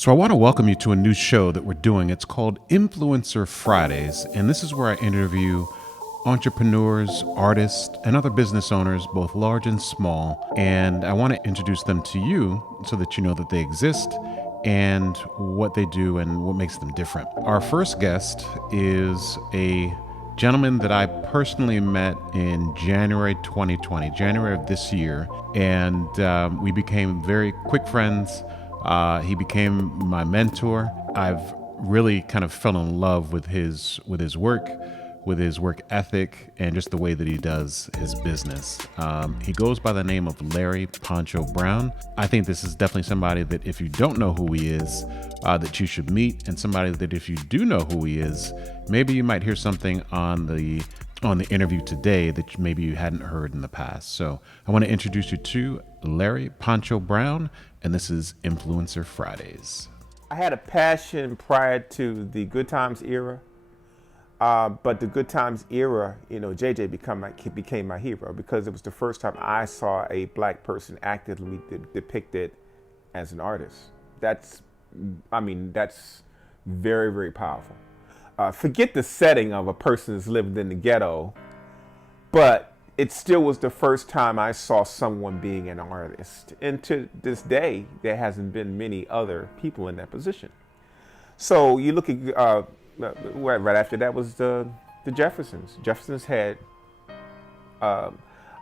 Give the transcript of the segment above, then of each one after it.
So I want to welcome you to a new show that we're doing. It's called Influencer Fridays, and this is where I interview entrepreneurs, artists, and other business owners, both large and small. And I want to introduce them to you so that you know that they exist and what they do and what makes them different. Our first guest is a gentleman that I personally met in January 2020, January of this year, and we became very quick friends. He became my mentor. I've really kind of fell in love with his work, with his work ethic, and just the way that he does his business. He goes by the name of Larry Poncho Brown. I think this is definitely somebody that if you don't know who he is, that you should meet, and somebody that if you do know who he is, maybe you might hear something on the interview today that maybe you hadn't heard in the past. So I want to introduce you to Larry Poncho Brown, and this is Influencer Fridays. I had a passion prior to the Good Times era, but the Good Times era, JJ became my hero because it was the first time I saw a black person actively depicted as an artist. That's very, very powerful. Forget the setting of a person who's lived in the ghetto, but it still was the first time I saw someone being an artist. And to this day, there hasn't been many other people in that position. So you look at, right after that was the Jeffersons. Jeffersons had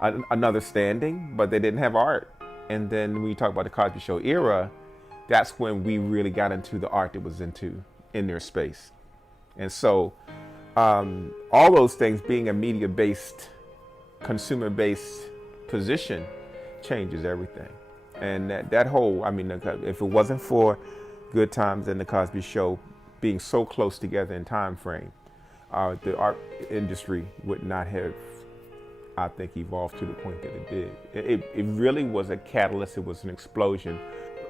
another standing, but they didn't have art. And then when you talk about the Cosby Show era, that's when we really got into the art that was in their space. And so all those things being a media-based, consumer-based position changes everything. And that whole, if it wasn't for Good Times and the Cosby Show being so close together in time frame, the art industry would not have, I think, evolved to the point that it did. It really was a catalyst. It was an explosion.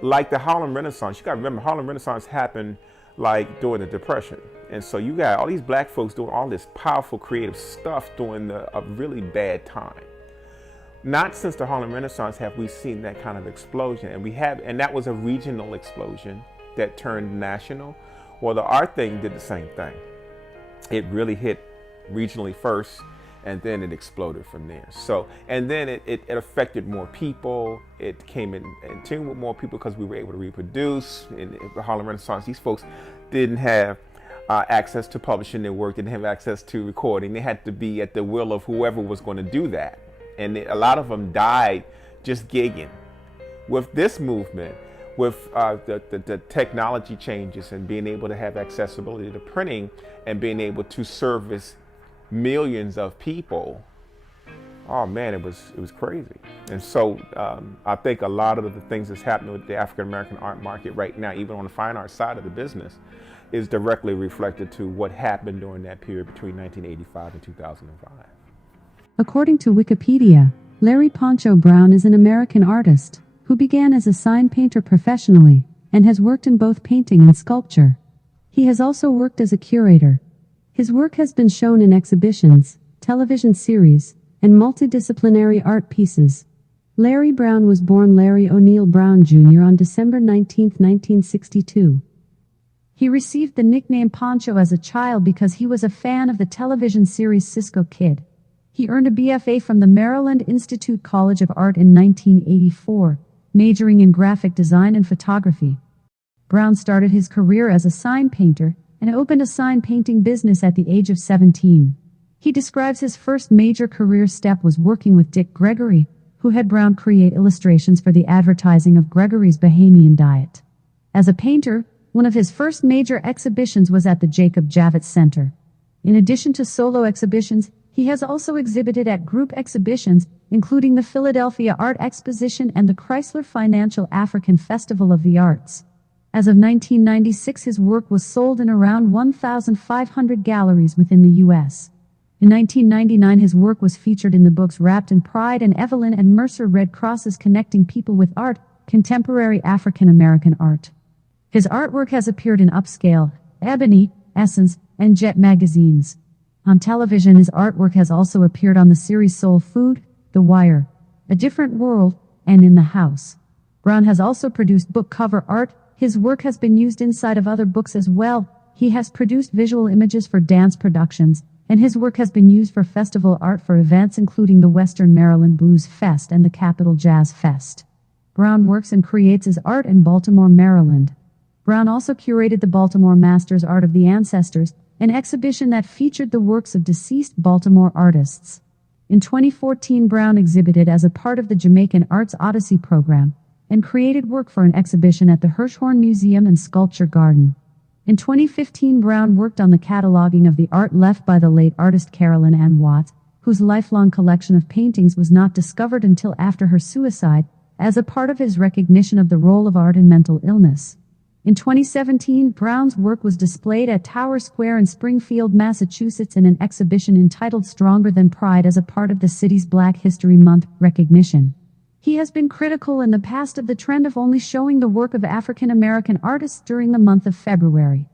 Like the Harlem Renaissance, you got to remember, Harlem Renaissance happened like during the Depression. And so you got all these black folks doing all this powerful creative stuff during a really bad time. Not since the Harlem Renaissance have we seen that kind of explosion. And that was a regional explosion that turned national. Well, the art thing did the same thing. It really hit regionally first, and then it exploded from there. So, and then it affected more people. It came in tune with more people because we were able to reproduce. In the Harlem Renaissance, these folks didn't have access to publishing their work, didn't have access to recording. They had to be at the will of whoever was going to do that. And a lot of them died just gigging. With this movement, with the technology changes and being able to have accessibility to printing and being able to service millions of people, oh man, it was crazy. And so I think a lot of the things that's happening with the African-American art market right now, even on the fine art side of the business, is directly reflected to what happened during that period between 1985 and 2005. According to Wikipedia, Larry Poncho Brown is an American artist who began as a sign painter professionally and has worked in both painting and sculpture. He has also worked as a curator. His work has been shown in exhibitions, television series, and multidisciplinary art pieces. Larry Brown was born Larry O'Neill Brown Jr. on December 19, 1962. He received the nickname Poncho as a child because he was a fan of the television series Cisco Kid. He earned a BFA from the Maryland Institute College of Art in 1984, majoring in graphic design and photography. Brown started his career as a sign painter and opened a sign painting business at the age of 17. He describes his first major career step was working with Dick Gregory, who had Brown create illustrations for the advertising of Gregory's Bahamian diet. As a painter, one of his first major exhibitions was at the Jacob Javits Center. In addition to solo exhibitions, he has also exhibited at group exhibitions, including the Philadelphia Art Exposition and the Chrysler Financial African Festival of the Arts. As of 1996, his work was sold in around 1,500 galleries within the U.S. In 1999, his work was featured in the books Wrapped in Pride and Evelyn and Mercer Red Crosses Connecting People with Art, Contemporary African American Art. His artwork has appeared in Upscale, Ebony, Essence, and Jet magazines. On television, his artwork has also appeared on the series Soul Food, The Wire, A Different World, and In the House. Brown has also produced book cover art, His work has been used inside of other books as well. He has produced visual images for dance productions, and his work has been used for festival art for events including the Western Maryland Blues Fest and the Capitol Jazz Fest. Brown works and creates his art in Baltimore, Maryland. Brown also curated the Baltimore Masters Art of the Ancestors, an exhibition that featured the works of deceased Baltimore artists. In 2014, Brown exhibited as a part of the Jamaican Arts Odyssey program, and created work for an exhibition at the Hirshhorn Museum and Sculpture Garden. In 2015, Brown worked on the cataloging of the art left by the late artist Carolyn Ann Watts, whose lifelong collection of paintings was not discovered until after her suicide, as a part of his recognition of the role of art in mental illness. In 2017, Brown's work was displayed at Tower Square in Springfield, Massachusetts in an exhibition entitled Stronger Than Pride as a part of the city's Black History Month recognition. He has been critical in the past of the trend of only showing the work of African American artists during the month of February.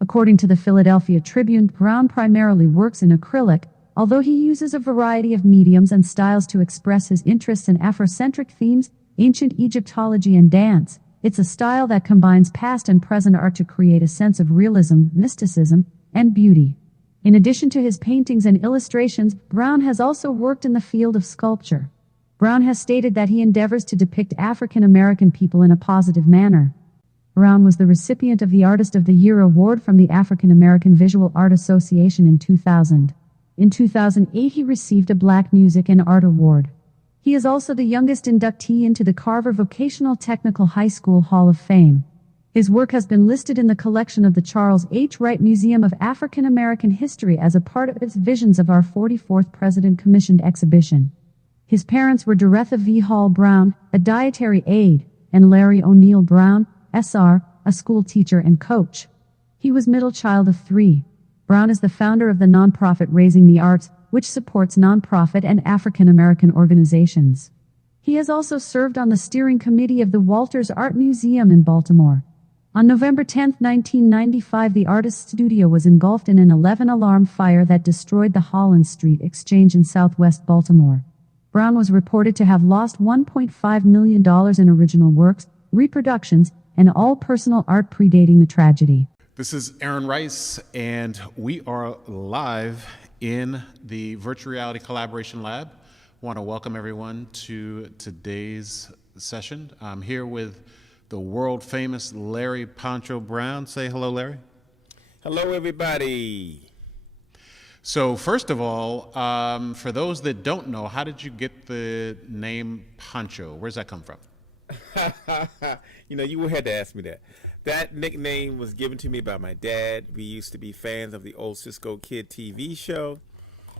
According to the Philadelphia Tribune, Brown primarily works in acrylic, although he uses a variety of mediums and styles to express his interests in Afrocentric themes, ancient Egyptology and dance. It's a style that combines past and present art to create a sense of realism, mysticism, and beauty. In addition to his paintings and illustrations, Brown has also worked in the field of sculpture. Brown has stated that he endeavors to depict African American people in a positive manner. Brown was the recipient of the Artist of the Year award from the African American Visual Art Association in 2000. In 2008, he received a Black Music and Art Award. He is also the youngest inductee into the Carver Vocational Technical High School Hall of Fame. His work has been listed in the collection of the Charles H. Wright Museum of African American History as a part of its Visions of Our 44th President commissioned exhibition. His parents were Doretha V. Hall Brown, a dietary aide, and Larry O'Neill Brown, SR, a school teacher and coach. He was middle child of 3. Brown is the founder of the nonprofit Raising the Arts, which supports nonprofit and African American organizations. He has also served on the steering committee of the Walters Art Museum in Baltimore. On November 10, 1995, the artist's studio was engulfed in an 11-alarm fire that destroyed the Holland Street Exchange in southwest Baltimore. Brown was reported to have lost $1.5 million in original works, reproductions, and all personal art predating the tragedy. This is Aaron Rice, and we are live in the Virtual Reality Collaboration Lab. I want to welcome everyone to today's session. I'm here with the world-famous Larry Poncho Brown. Say hello, Larry. Hello, everybody. So first of all, for those that don't know, how did you get the name Pancho? Where's that come from? You had to ask me that. That nickname was given to me by my dad. We used to be fans of the old Cisco Kid TV show.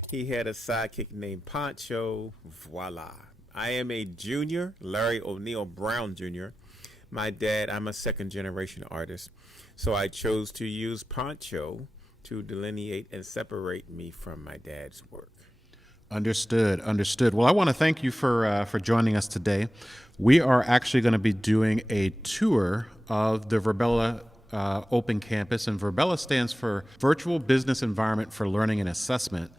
He had a sidekick named Poncho. Voila. I am a junior, Larry O'Neill Brown Jr. My dad, I'm a second-generation artist, so I chose to use Poncho to delineate and separate me from my dad's work. Understood. Well, I want to thank you for joining us today. We are actually going to be doing a tour of the Verbella Open Campus, and Verbella stands for Virtual Business Environment for Learning and Assessment.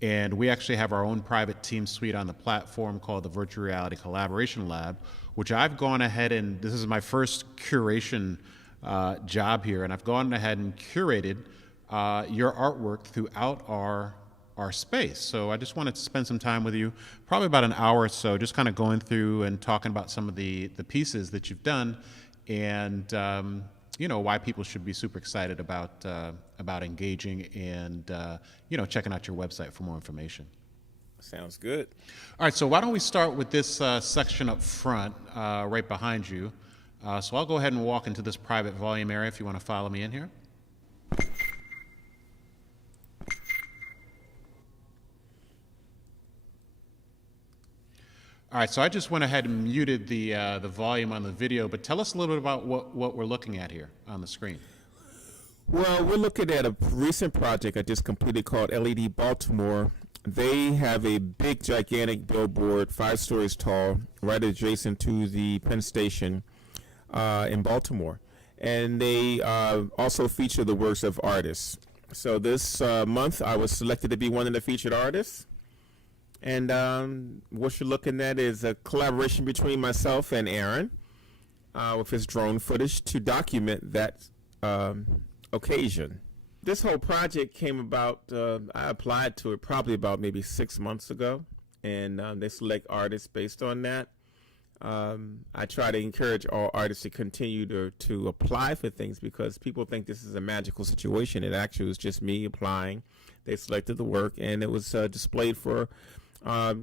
And we actually have our own private team suite on the platform called the Virtual Reality Collaboration Lab, which I've gone ahead and this is my first curation job here, and I've gone ahead and curated your artwork throughout our space. So I just wanted to spend some time with you, probably about an hour or so, just kind of going through and talking about some of the pieces that you've done, and why people should be super excited about engaging and checking out your website for more information. Sounds good. All right, so why don't we start with this section up front, right behind you. So I'll go ahead and walk into this private volume area if you want to follow me in here. All right, so I just went ahead and muted the volume on the video, but tell us a little bit about what we're looking at here on the screen. Well, we're looking at a recent project I just completed called LED Baltimore. They have a big, gigantic billboard, 5 stories tall, right adjacent to the Penn Station in Baltimore. And they also feature the works of artists. So this month, I was selected to be one of the featured artists. And what you're looking at is a collaboration between myself and Aaron. with his drone footage to document that occasion. This whole project came about, I applied to it probably about maybe 6 months ago, and they select artists based on that. I try to encourage all artists to continue to apply for things because people think this is a magical situation. It actually was just me applying. They selected the work, and it was displayed for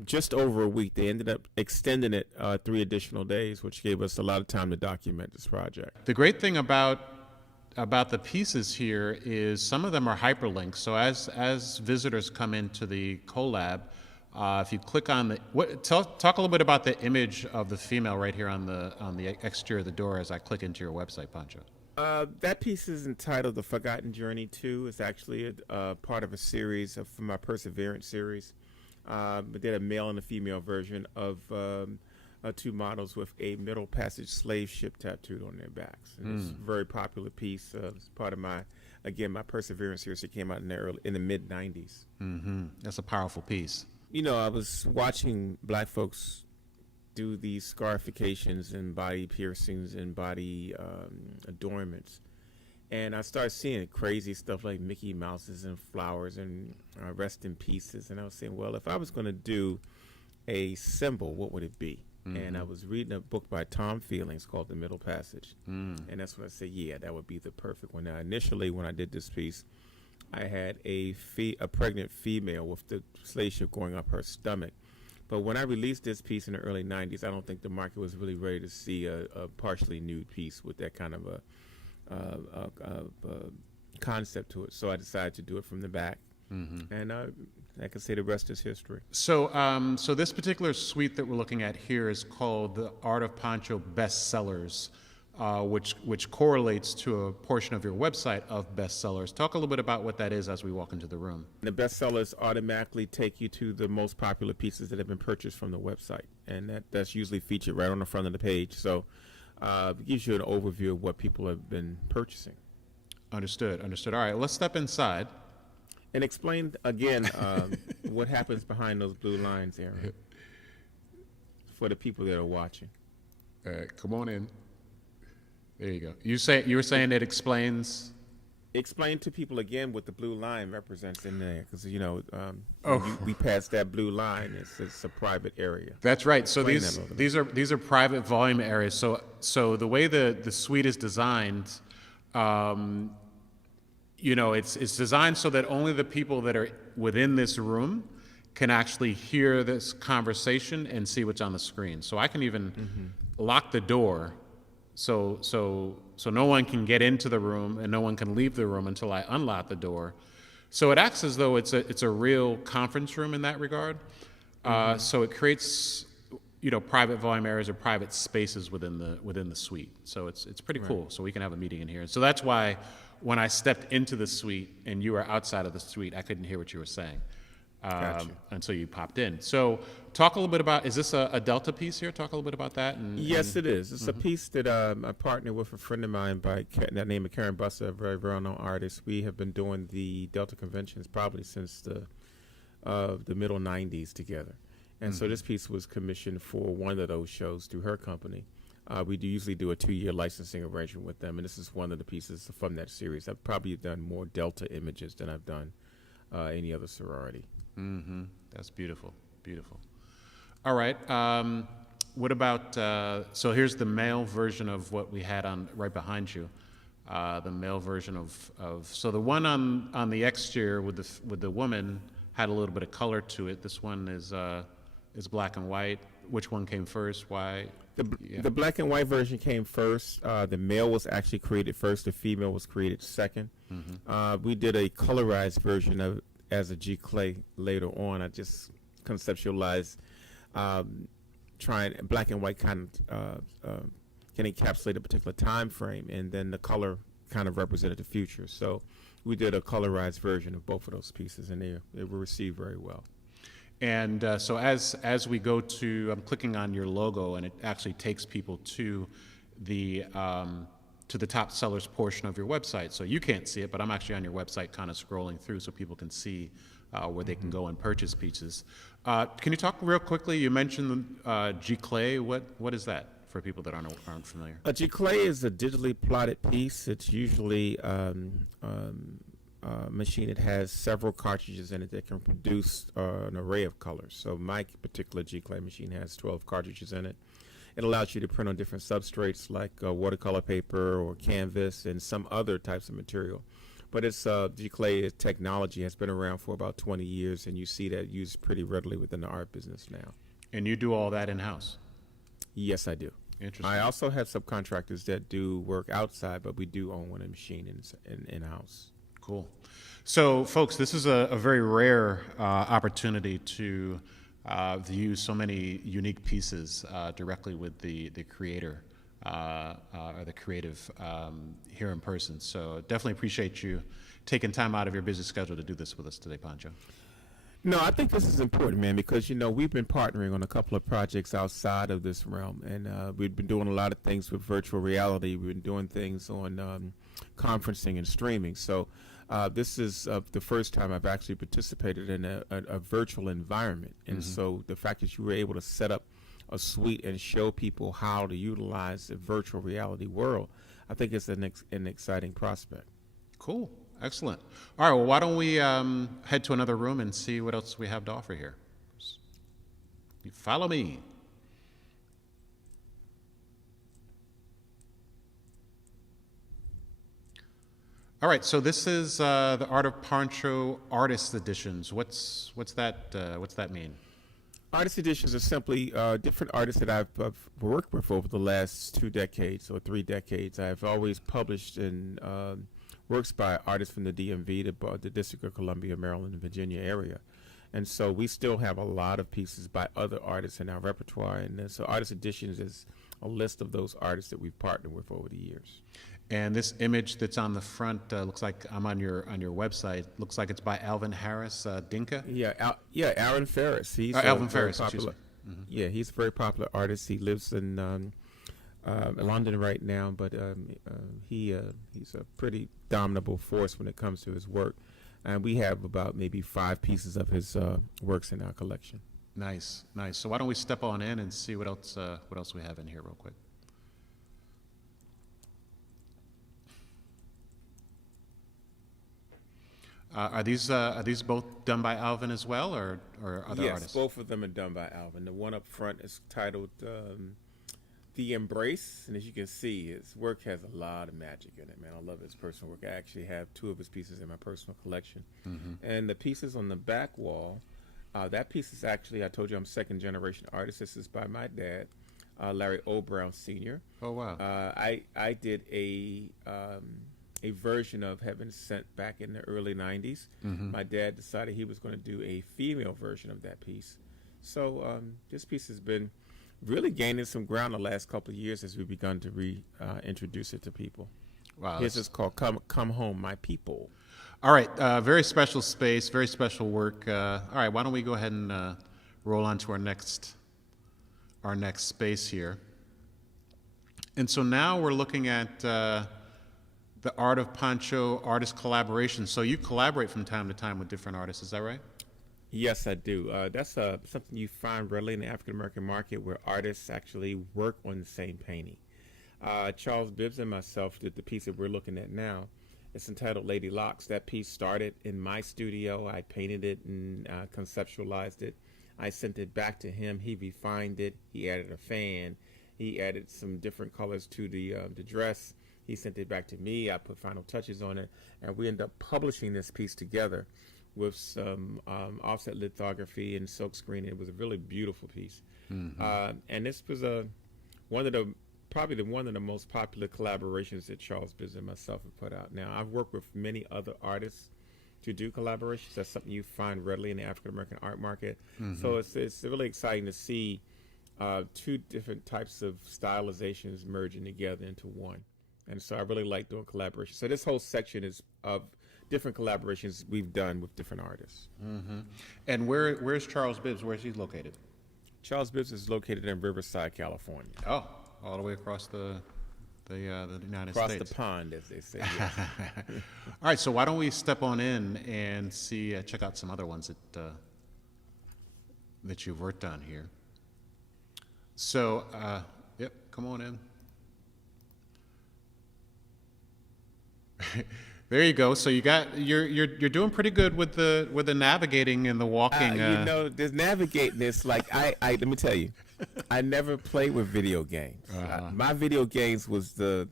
just over a week. They ended up extending it 3 additional days, which gave us a lot of time to document this project. The great thing about the pieces here is some of them are hyperlinks. So as visitors come into the collab, if you click on talk a little bit about the image of the female right here on the exterior of the door as I click into your website, Pancho. That piece is entitled "The Forgotten Journey 2." It's actually a part of a series from my Perseverance series. We did a male and a female version of 2 models with a Middle Passage slave ship tattooed on their backs. And it's a very popular piece. It's part of my Perseverance series that came out in the mid '90s. Mm-hmm. That's a powerful piece. You know, I was watching black folks do these scarifications and body piercings and body adornments. And I started seeing crazy stuff like Mickey Mouses and flowers and rest in pieces. And I was saying, well, if I was going to do a symbol, what would it be? Mm-hmm. And I was reading a book by Tom Feelings called The Middle Passage. And that's when I said, yeah, that would be the perfect one. Now, initially, when I did this piece, I had a pregnant female with the slave ship going up her stomach. But when I released this piece in the early 90s, I don't think the market was really ready to see a partially nude piece with that kind of a concept to it. So I decided to do it from the back. Mm-hmm. And I can say the rest is history. So so this particular suite that we're looking at here is called the Art of Poncho Bestsellers, which correlates to a portion of your website of bestsellers. Talk a little bit about what that is as we walk into the room. The bestsellers automatically take you to the most popular pieces that have been purchased from the website, and that's usually featured right on the front of the page. So it gives you an overview of what people have been purchasing. Understood. All right, let's step inside. And explain again what happens behind those blue lines, Aaron, for the people that are watching. All right, come on in. There you go. You were saying it explains. Explain to people again what the blue line represents in there, because we passed that blue line. It's a private area. That's right. So these are private volume areas. So the way the suite is designed, it's designed so that only the people that are within this room can actually hear this conversation and see what's on the screen. So I can even lock the door. So no one can get into the room and no one can leave the room until I unlock the door. So it acts as though it's a real conference room in that regard. So it creates private volume areas or private spaces within the suite. So it's pretty cool. So we can have a meeting in here. So that's why when I stepped into the suite and you were outside of the suite, I couldn't hear what you were saying until you popped in. So talk a little bit about, is this a Delta piece here? Talk a little bit about that. Yes, it is. It's a piece that I partnered with a friend of mine by that name of Karen Busser, a very well-known artist. We have been doing the Delta conventions probably since the middle 90s together. And so this piece was commissioned for one of those shows through her company. We usually do a 2-year licensing arrangement with them, and this is one of the pieces from that series. I've probably done more Delta images than I've done any other sorority. Mm-hmm. That's beautiful. All right. What about, so here's the male version of what we had on right behind you. The male version of so the one on the exterior with the woman had a little bit of color to it. This one is black and white. Which one came first? Why? The black and white version came first. The male was actually created first. The female was created second. Mm-hmm. We did a colorized version of as a G clay later on. I just conceptualized trying black and white kind of can encapsulate a particular time frame, and then the color kind of represented the future. So we did a colorized version of both of those pieces, and they were received very well. And so as we go to, I'm clicking on your logo, and it actually takes people to the top sellers portion of your website. So you can't see it, but I'm actually on your website kind of scrolling through so people can see where they can go and purchase pieces. Can you talk real quickly? You mentioned G-Clay. What is that? for people that aren't familiar? A G-Clay is a digitally plotted piece. It's usually a machine that has several cartridges in it that can produce an array of colors. So my particular G-Clay machine has 12 cartridges in it. It allows you to print on different substrates like watercolor paper or canvas and some other types of material. But it's G-Clay technology has been around for about 20 years, and you see that used pretty readily within the art business now. And you do all that in-house? Yes, I do. Interesting. I also have subcontractors that do work outside, but we do own one machine in-house. Cool. So, folks, this is a very rare opportunity to view so many unique pieces directly with the creator or the creative here in person. So definitely appreciate you taking time out of your busy schedule to do this with us today, Pancho. No, I think this is important, man, because, we've been partnering on a couple of projects outside of this realm, and we've been doing a lot of things with virtual reality. We've been doing things on conferencing and streaming. So this is the first time I've actually participated in a virtual environment. And so the fact that you were able to set up a suite and show people how to utilize the virtual reality world, I think it's an exciting prospect. Cool. Excellent. All right, well, why don't we head to another room and see what else we have to offer here. You follow me. All right, so this is the Art of Poncho Artist Editions. What's that mean? Artist editions are simply different artists that I've worked with over the last 2 decades or 3 decades. I've always published in works by artists from the DMV, the District of Columbia, Maryland, and Virginia area. And so we still have a lot of pieces by other artists in our repertoire. And so Artist Editions is a list of those artists that we've partnered with over the years. And this image that's on the front looks like I'm on your website. Looks like it's by Alvin Harris Dinka. Yeah, Aaron Ferris. He's Alvin Ferris. Popular. Yeah, he's a very popular artist. He lives in London right now, but he's a pretty dominable force when it comes to his work. And we have about maybe 5 pieces of his works in our collection. Nice. So why don't we step on in and see what else we have in here real quick. Are these both done by Alvin as well, or other artists? Yes, both of them are done by Alvin. The one up front is titled The Embrace, and as you can see, his work has a lot of magic in it, man. I love his personal work. I actually have 2 of his pieces in my personal collection. And the pieces on the back wall, that piece is actually, I told you I'm second-generation artist. This is by my dad, Larry O. Brown Sr. Oh, wow. I did a version of Heaven Sent back in the early 90s. My dad decided he was going to do a female version of that piece. So this piece has been really gaining some ground the last couple of years as we've begun to reintroduce it to people. Wow. This is called Come Home, My People. All right, very special space, very special work. All right, why don't we go ahead and roll on to our next space here. And so now we're looking at the Art of Pancho artist collaboration. So you collaborate from time to time with different artists, is that right? Yes, I do. That's something you find readily in the African-American market where artists actually work on the same painting. Charles Bibbs and myself did the piece that we're looking at now. It's entitled Lady Locks. That piece started in my studio. I painted it and conceptualized it. I sent it back to him. He refined it. He added a fan. He added some different colors to the dress. He sent it back to me. I put final touches on it. And we ended up publishing this piece together with some offset lithography and silk screen. It was a really beautiful piece. And this was probably one of the most popular collaborations that Charles Bibbs and myself have put out. Now, I've worked with many other artists to do collaborations. That's something you find readily in the African-American art market. So it's really exciting to see 2 different types of stylizations merging together into one. And so I really like doing collaborations. So this whole section is of different collaborations we've done with different artists. And where's Charles Bibbs? Where's he located? Charles Bibbs is located in Riverside, California. Oh, all the way across the United Across States. the pond, as they say. Yes. All right, so why don't we step on in and check out some other ones that you've worked on here. So, yep, go Come on in. There you go. So you're doing pretty good with the navigating and the walking. There's navigating. It's like I let me tell you, I never played with video games. My video games was the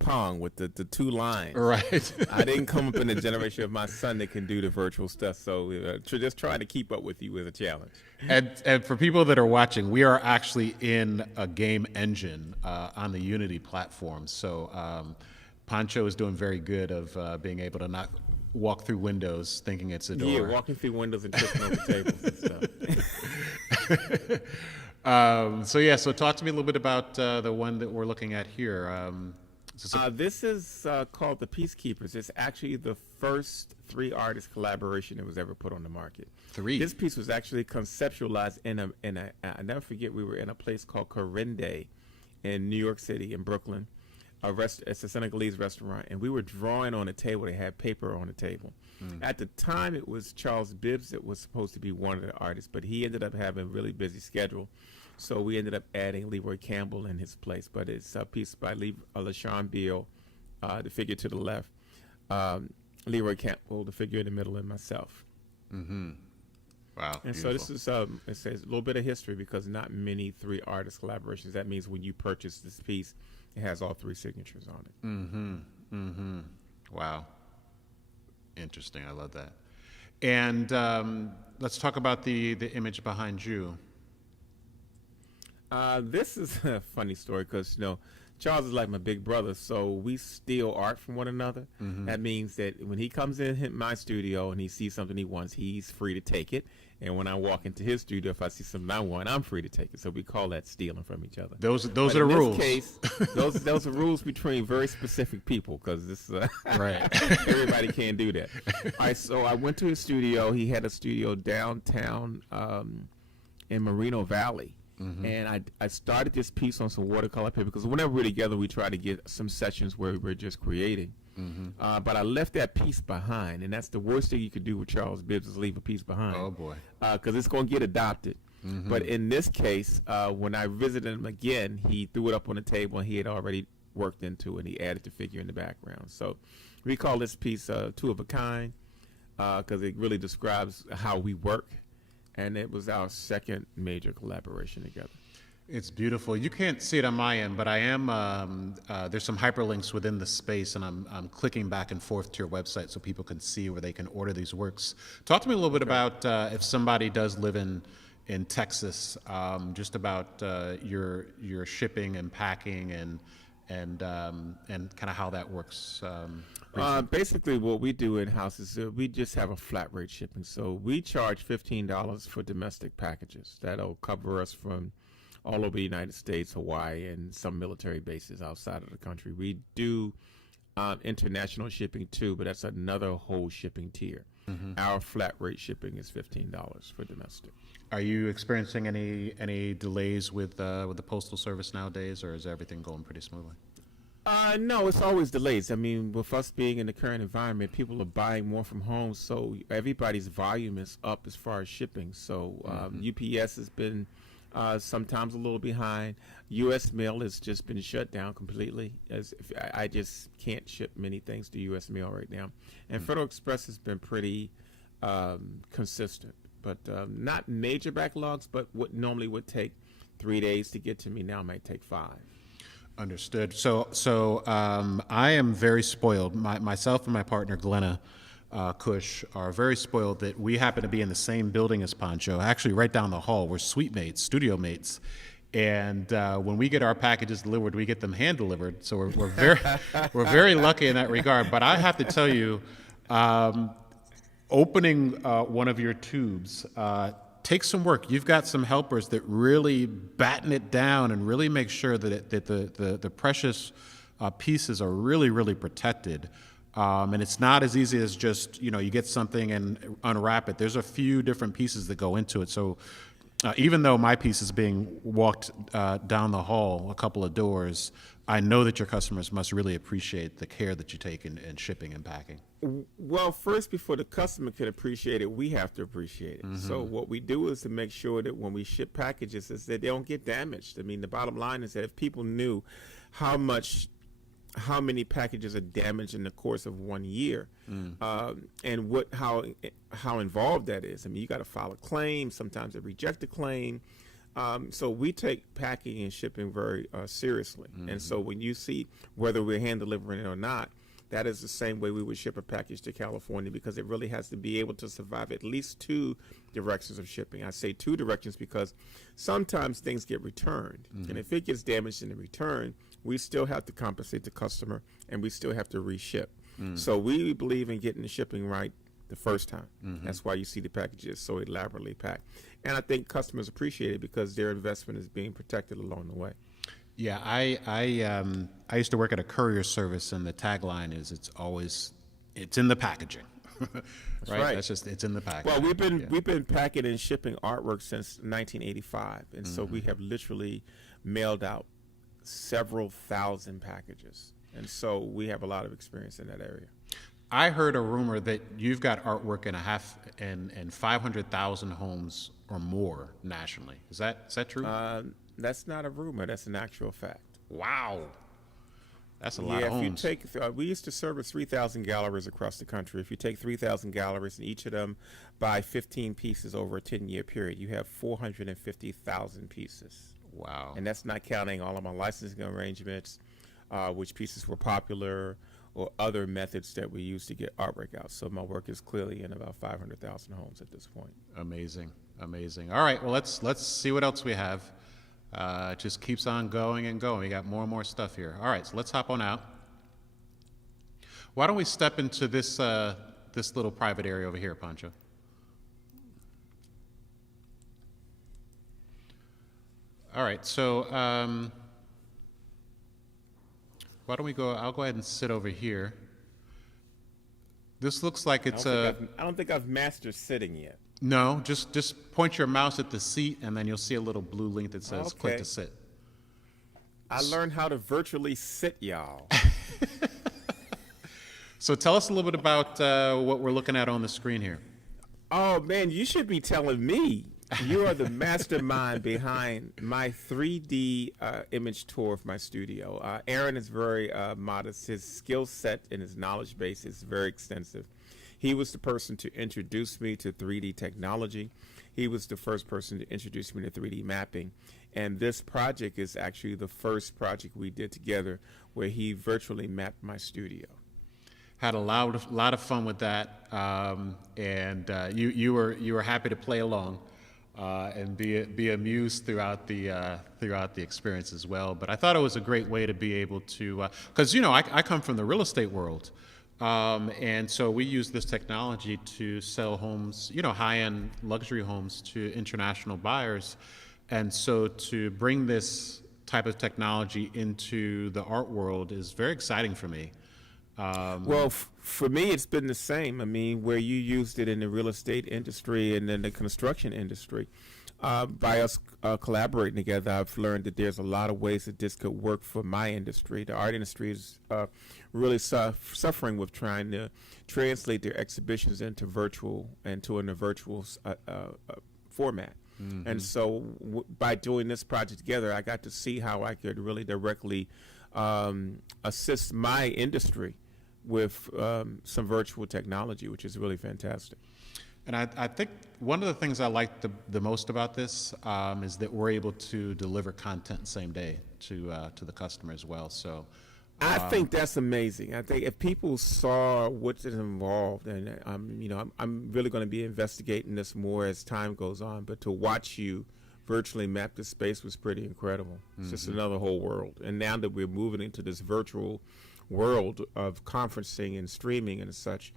Pong with the two lines. Right. I didn't come up in the generation of my son that can do the virtual stuff. So just trying to keep up with you is a challenge. And for people that are watching, we are actually in a game engine on the Unity platform. So Poncho is doing very good of being able to not walk through windows thinking it's a door. Yeah, walking through windows and tripping over tables and stuff. So talk to me a little bit about the one that we're looking at here. This is called the Peacekeepers. It's actually the first 3-artist collaboration that was ever put on the market. 3. This piece was actually conceptualized in a I never forget, we were in a place called Corinde in New York City, in Brooklyn. It's a Senegalese restaurant, and we were drawing on a table. They had paper on the table. At the time, it was Charles Bibbs that was supposed to be one of the artists, but he ended up having a really busy schedule, so we ended up adding Leroy Campbell in his place. But it's a piece by LaShawn Beal, the figure to the left, Leroy Campbell, the figure in the middle, and myself. Mm-hmm. Wow. And beautiful. so this is it says a little bit of history, because not many 3-artist collaborations. That means when you purchase this piece, it has all 3 signatures on it. Mm-hmm. Mm-hmm. Wow. Interesting. I love that. And let's talk about the image behind you. This is a funny story, because Charles is like my big brother, so we steal art from one another. Mm-hmm. That means that when he comes in my studio and he sees something he wants, he's free to take it. And when I walk into his studio, if I see something I want, I'm free to take it. So we call that stealing from each other. Those are the rules. In this case, those are rules between very specific people, because this right. Everybody can't do that. All right, so I went to his studio. He had a studio downtown in Moreno Valley. Mm-hmm. And I started this piece on some watercolor paper, because whenever we're together, we try to get some sessions where we're just creating. Mm-hmm. But I left that piece behind, and that's the worst thing you could do with Charles Bibbs, is leave a piece behind. Oh, boy. Because it's going to get adopted. Mm-hmm. But in this case, when I visited him again, he threw it up on the table, and he had already worked into it, and he added the figure in the background. So we call this piece Two of a Kind, because it really describes how we work. And it was our second major collaboration together. It's beautiful. You can't see it on my end, but I am. There's some hyperlinks within the space, and I'm clicking back and forth to your website so people can see where they can order these works. Talk to me a little bit about if somebody does live in Texas, just about your shipping and packing and kind of how that works. Basically, what we do in-house is we just have a flat rate shipping. So we charge $15 for domestic packages. That'll cover us from all over the United States, Hawaii, and some military bases outside of the country. We do international shipping too, but that's another whole shipping tier. Mm-hmm. Our flat rate shipping is $15 for domestic. Are you experiencing any delays with the Postal Service nowadays, or is everything going pretty smoothly? No, it's always delays. I mean, with us being in the current environment, people are buying more from home, so everybody's volume is up as far as shipping. So UPS has been sometimes a little behind. U.S. Mail has just been shut down completely. I just can't ship many things to U.S. Mail right now. And Federal Express has been pretty consistent, but not major backlogs, but what normally would take 3 days to get to me now might take 5. Understood. So I am very spoiled. Myself and my partner, Glenna Cush, are very spoiled that we happen to be in the same building as Pancho, actually right down the hall. We're suite mates, studio mates. And when we get our packages delivered, we get them hand delivered. So we're very lucky in that regard. But I have to tell you, opening one of your tubes takes some work. You've got some helpers that really batten it down and really make sure that the precious pieces are really, really protected. And it's not as easy as just, you get something and unwrap it. There's a few different pieces that go into it. So Even though my piece is being walked down the hall a couple of doors, I know that your customers must really appreciate the care that you take in shipping and packing. Well, first, before the customer can appreciate it, we have to appreciate it. So what we do is to make sure that when we ship packages is that they don't get damaged. I mean, the bottom line is that if people knew how many packages are damaged in the course of 1 year, and how involved that is. I mean, you got to file a claim. Sometimes they reject the claim. So we take packing and shipping very seriously. And so when you see whether we're hand delivering it or not, that is the same way we would ship a package to California, because it really has to be able to survive at least 2 directions of shipping. I say 2 directions because sometimes things get returned. And if it gets damaged in the return, we still have to compensate the customer and we still have to reship. So we believe in getting the shipping right the first time. That's why you see the packages so elaborately packed. And I think customers appreciate it because their investment is being protected along the way. Yeah, I used to work at a courier service, and the tagline is it's in the packaging. right? That's just it's in the packaging. Well, we've been packing and shipping artwork since 1985, and so we have literally mailed out several thousand packages, and so we have a lot of experience in that area. I heard a rumor that you've got artwork in 500,000 homes or more nationally. Is that true? That's not a rumor. That's an actual fact. Wow. That's a lot of homes. If you take, we used to service 3,000 galleries across the country. If you take 3,000 galleries and each of them buy 15 pieces over a 10-year period, you have 450,000 pieces. Wow. And that's not counting all of my licensing arrangements, which pieces were popular, or other methods that we use to get artwork out. So my work is clearly in about 500,000 homes at this point. Amazing. All right, well, let's see what else we have. It just keeps on going and going. We got more and more stuff here. All right, so let's hop on out. Why don't we step into this little private area over here, Pancho? All right, so why don't we go? I'll go ahead and sit over here. This looks like it's I don't think I've mastered sitting yet. No, just point your mouse at the seat, and then you'll see a little blue link that says click to sit. I learned how to virtually sit, y'all. So tell us a little bit about what we're looking at on the screen here. Oh, man, you should be telling me. You are the mastermind behind my 3D image tour of my studio. Aaron is very modest. His skill set and his knowledge base is very extensive. He was the person to introduce me to 3D technology. He was the first person to introduce me to 3D mapping. And this project is actually the first project we did together where he virtually mapped my studio. Had a lot of fun with that, and you were happy to play along and be amused throughout the experience as well. But I thought it was a great way to be able to, because I come from the real estate world. And so we use this technology to sell homes, high-end luxury homes to international buyers. And so to bring this type of technology into the art world is very exciting for me. Well, for me, it's been the same. I mean, where you used it in the real estate industry and then the construction industry. By us collaborating together, I've learned that there's a lot of ways that this could work for my industry. The art industry is really suffering with trying to translate their exhibitions into a virtual format. Mm-hmm. And so by doing this project together, I got to see how I could really directly assist my industry with some virtual technology, which is really fantastic. And I think one of the things I like the most about this is that we're able to deliver content same day to the customer as well. So I think that's amazing. I think if people saw what's involved, and I'm really going to be investigating this more as time goes on. But to watch you virtually map the space was pretty incredible. It's just another whole world. And now that we're moving into this virtual world of conferencing and streaming and such,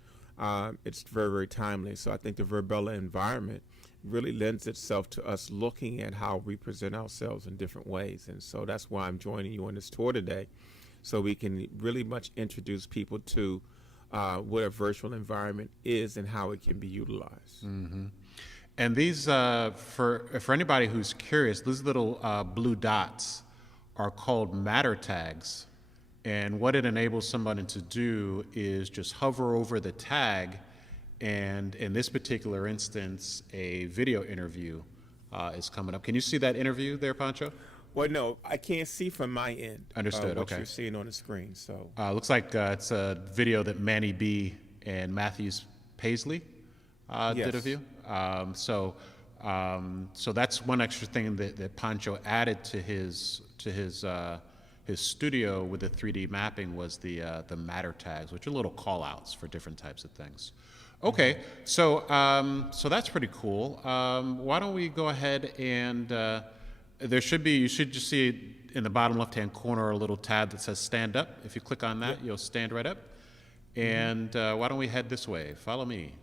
it's very, very timely. So I think the Verbella environment really lends itself to us looking at how we present ourselves in different ways. And so that's why I'm joining you on this tour today, so we can really much introduce people to what a virtual environment is and how it can be utilized. Mm-hmm. And these, for anybody who's curious, these little blue dots are called matter tags. And what it enables somebody to do is just hover over the tag, and in this particular instance, a video interview is coming up. Can you see that interview there, Pancho? Well, no, I can't see from my end. Understood. What Okay. you're seeing on the screen. So Looks like it's a video that Manny B and Matthews Paisley did of Yes. you. So that's one extra thing that Pancho added to his studio with the 3D mapping was the matter tags, which are little call outs for different types of things. Okay, so that's pretty cool. Why don't we go ahead and you should just see in the bottom left-hand corner a little tab that says stand up. If you click on that, you'll stand right up. And why don't we head this way? Follow me.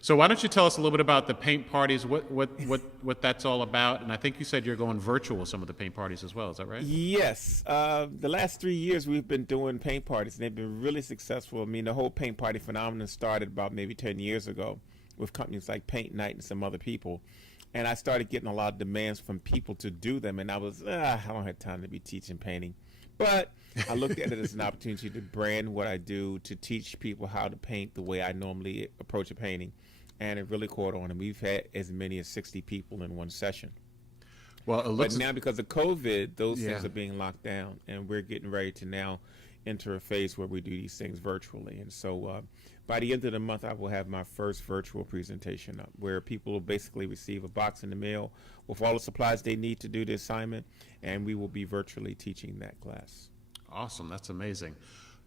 So why don't you tell us a little bit about the paint parties, what that's all about? And I think you said you're going virtual with some of the paint parties as well. Is that right? yes, the last 3 years we've been doing paint parties, and they've been really successful. I mean, the whole paint party phenomenon started about maybe 10 years ago with companies like Paint Night and some other people. And I started getting a lot of demands from people to do them, and I was, I don't have time to be teaching painting. But I looked at it as an opportunity to brand what I do, to teach people how to paint the way I normally approach a painting. And it really caught on, and we've had as many as 60 people in one session. Well, it looks. But now because of COVID, those Yeah. things are being locked down, and we're getting ready to now enter a phase where we do these things virtually. And so by the end of the month, I will have my first virtual presentation up, where people will basically receive a box in the mail with all the supplies they need to do the assignment, and we will be virtually teaching that class. Awesome, that's amazing.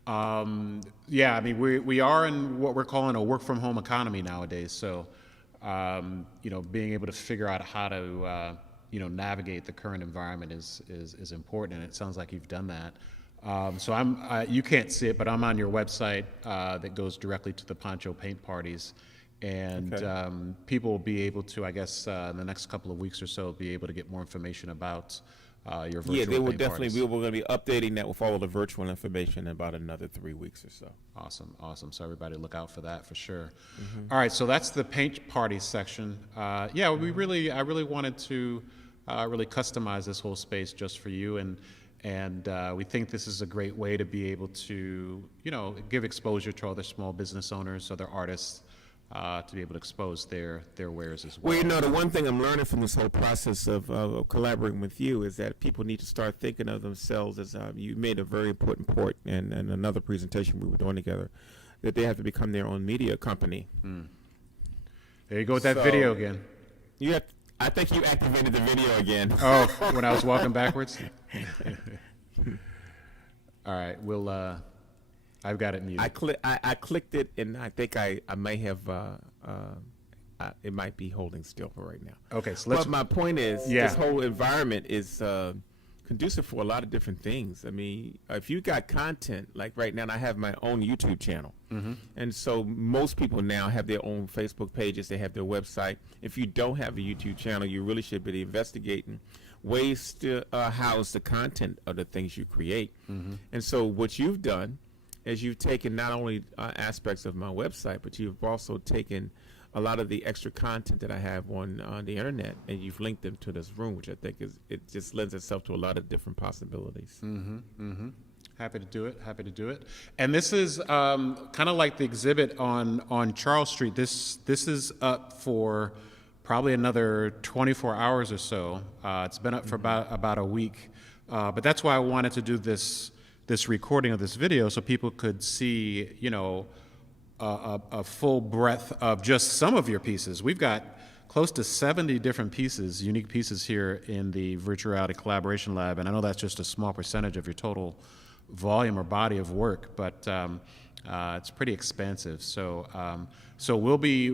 Yeah, I mean, we are in what we're calling a work from home economy nowadays. So, being able to figure out how to, navigate the current environment is important, and it sounds like you've done that. So you can't see it, but I'm on your website that goes directly to the Poncho paint parties, and Okay. people will be able to, I guess, in the next couple of weeks or so, be able to get more information about your virtual Yeah, they will paint definitely. parties. We're going to be updating that with all of the virtual information in about another 3 weeks or so. Awesome. So everybody look out for that for sure. All right, so that's the paint party section. I really wanted to really customize this whole space just for you, and we think this is a great way to be able to, give exposure to other small business owners, other artists, to be able to expose their wares as well. Well, the one thing I'm learning from this whole process of collaborating with you is that people need to start thinking of themselves as you made a very important point in another presentation we were doing together, that they have to become their own media company. There you go with that So- video again. I think you activated the video again. Oh, when I was walking backwards? All right, I've got it muted. I clicked it, and I think I may have. It might be holding still for right now. Okay, so let's. But my point is, Yeah. this whole environment is conducive for a lot of different things. I mean, if you got content, like right now, I have my own YouTube channel. And so most people now have their own Facebook pages, they have their website. If you don't have a YouTube channel, you really should be investigating ways to house the content of the things you create. And so what you've done is you've taken not only aspects of my website, but you've also taken a lot of the extra content that I have on the internet, and you've linked them to this room, which I think it just lends itself to a lot of different possibilities. Happy to do it. And this is kind of like the exhibit on Charles Street. This is up for probably another 24 hours or so. It's been up for about a week. But that's why I wanted to do this recording of this video so people could see, a full breadth of just some of your pieces. We've got close to 70 different pieces, unique pieces here in the Virtual Reality Collaboration Lab, and I know that's just a small percentage of your total volume or body of work, but it's pretty expansive. So we'll be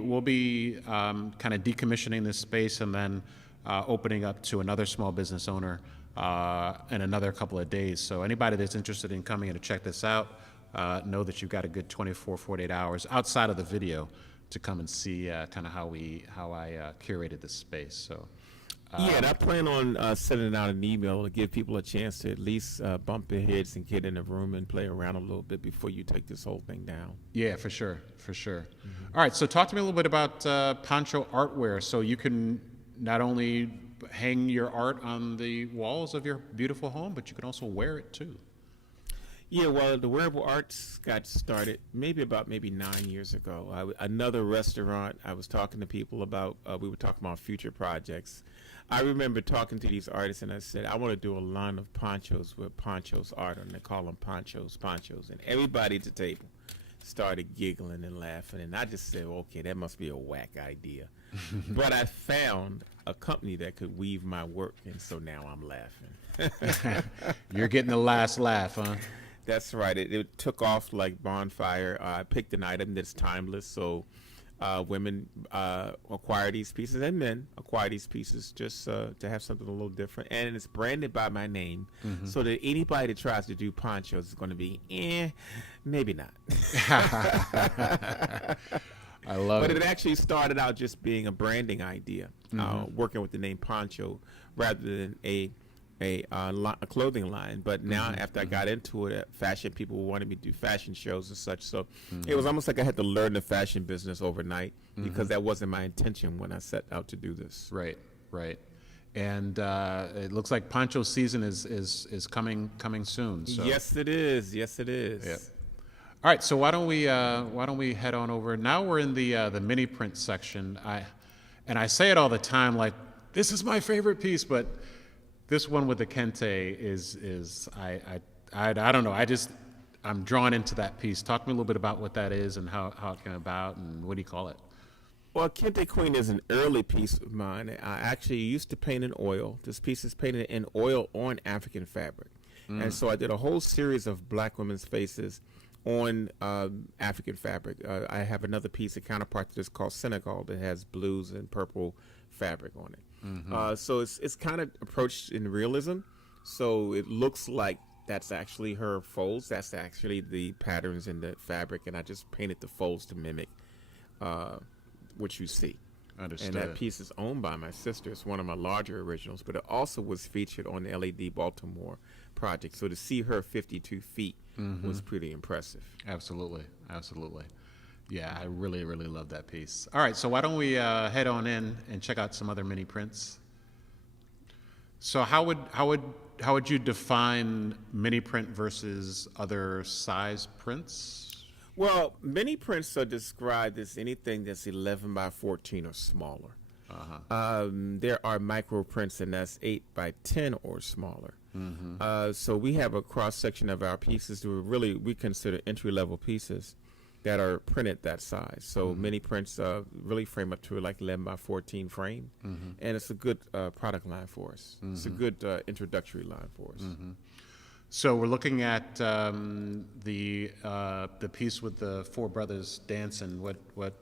kind of decommissioning this space and then opening up to another small business owner in another couple of days. So anybody that's interested in coming in to check this out, know that you've got a good 24, 48 hours outside of the video to come and see kind of how I curated this space. So Yeah, and I plan on sending out an email to give people a chance to at least bump their heads and get in the room and play around a little bit before you take this whole thing down. Yeah, for sure, for sure. All right, so talk to me a little bit about Poncho Artware. So you can not only hang your art on the walls of your beautiful home, but you can also wear it too. Yeah, well, the wearable arts got started maybe 9 years ago. Another restaurant I was talking to people about, we were talking about future projects. I remember talking to these artists and I said, I want to do a line of ponchos with Poncho's art, and they call them Ponchos. And everybody at the table started giggling and laughing, and I just said, okay, that must be a whack idea. But I found a company that could weave my work, and so now I'm laughing. You're getting the last laugh, huh? That's right. It took off like bonfire. I picked an item that's timeless, so women acquire these pieces, and men acquire these pieces just to have something a little different. And it's branded by my name, so that anybody that tries to do ponchos is going to be, maybe not. I love But it. it actually started out just being a branding idea, working with the name Pancho rather than a clothing line. But now, after I got into it, fashion people wanted me to do fashion shows and such. So it was almost like I had to learn the fashion business overnight, because that wasn't my intention when I set out to do this. Right, right. And it looks like Poncho season is coming soon. So. Yes, it is. Yes, it is. Yep. All right, so why don't we head on over? Now we're in the mini print section. I say it all the time, like, this is my favorite piece, but this one with the kente is I don't know. I'm drawn into that piece. Talk to me a little bit about what that is and how it came about, and what do you call it? Well, Kente Queen is an early piece of mine. I actually used to paint in oil. This piece is painted in oil on African fabric. And so I did a whole series of black women's faces on African fabric. I have another piece, a counterpart to this, called Senegal, that has blues and purple fabric on it. So it's kind of approached in realism. So it looks like that's actually her folds. That's actually the patterns in the fabric, and I just painted the folds to mimic what you see. Understood. And that piece is owned by my sister. It's one of my larger originals, but it also was featured on the LED Baltimore project. So to see her 52 feet was pretty impressive. Absolutely, absolutely. Yeah, I really, really love that piece. All right, so why don't we head on in and check out some other mini prints? So how would you define mini print versus other size prints? Well, mini prints are described as anything that's 11 by 14 or smaller. There are micro prints, and that's 8 by 10 or smaller. So we have a cross section of our pieces that we consider entry-level pieces that are printed that size. So mini prints really frame up to like 11 by 14 frame, and it's a good product line for us. It's a good introductory line for us. So we're looking at the piece with the four brothers dancing.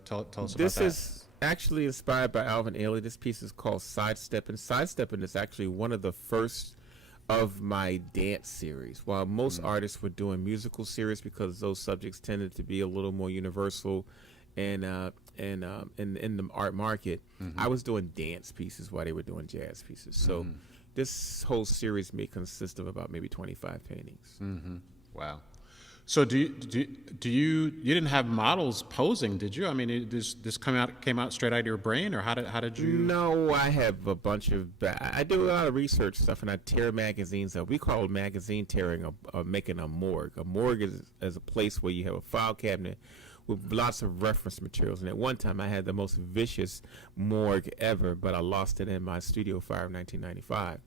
Tell us about that? This is actually inspired by Alvin Ailey. This piece is called Sidestepping. Sidestepping is actually one of the first of my dance series. While most artists were doing musical series because those subjects tended to be a little more universal and in the art market, I was doing dance pieces while they were doing jazz pieces. So this whole series may consist of about maybe 25 paintings. Wow. So you didn't have models posing, did you? I mean, this came out straight out of your brain, or how did you? No, I have a bunch of. I do a lot of research stuff, and I tear magazines up. We call magazine tearing making a morgue. A morgue is a place where you have a file cabinet with lots of reference materials. And at one time, I had the most vicious morgue ever, but I lost it in my studio fire of 1995.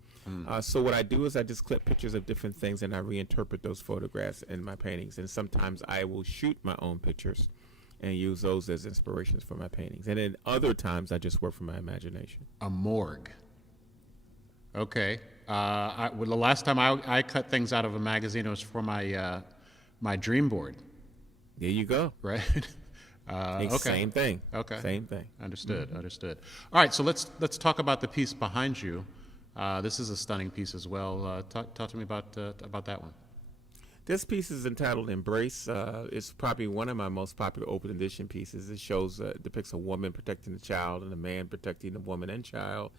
So what I do is I just clip pictures of different things, and I reinterpret those photographs in my paintings. And sometimes I will shoot my own pictures and use those as inspirations for my paintings. And then other times I just work from my imagination. A morgue. Okay. The last time I cut things out of a magazine, it was for my dream board. There you go. Right. Okay. Same thing. Okay. Same thing. Understood. Understood. All right. So let's talk about the piece behind you. This is a stunning piece as well. Talk to me about that one. This piece is entitled Embrace. It's probably one of my most popular open edition pieces. It depicts a woman protecting the child and a man protecting the woman and child.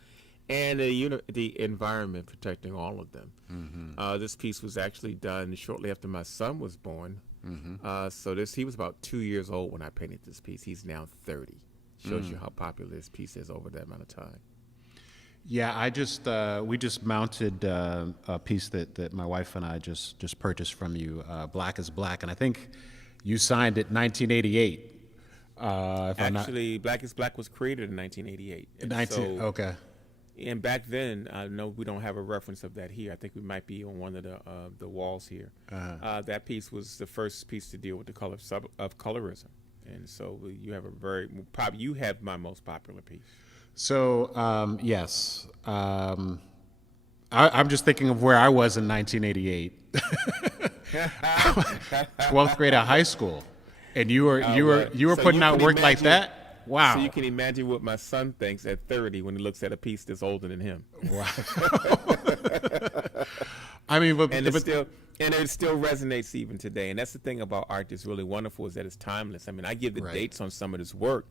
and the environment protecting all of them. This piece was actually done shortly after my son was born. So he was about 2 years old when I painted this piece. He's now 30. Shows you how popular this piece is over that amount of time. Yeah, we just mounted a piece that my wife and I just purchased from you, Black is Black, and I think you signed it 1988. Actually, Black is Black was created in 1988. Okay. And back then, I know we don't have a reference of that here. I think we might be on one of the walls here. That piece was the first piece to deal with the color of colorism, and so you have my most popular piece. So yes, I'm just thinking of where I was in 1988, 12th grade of high school, and you were putting out work like that. Wow! So you can imagine what my son thinks at 30 when he looks at a piece that's older than him. Wow! I mean, it still resonates even today. And that's the thing about art that's really wonderful, is that it's timeless. I mean, I give the dates on some of this work,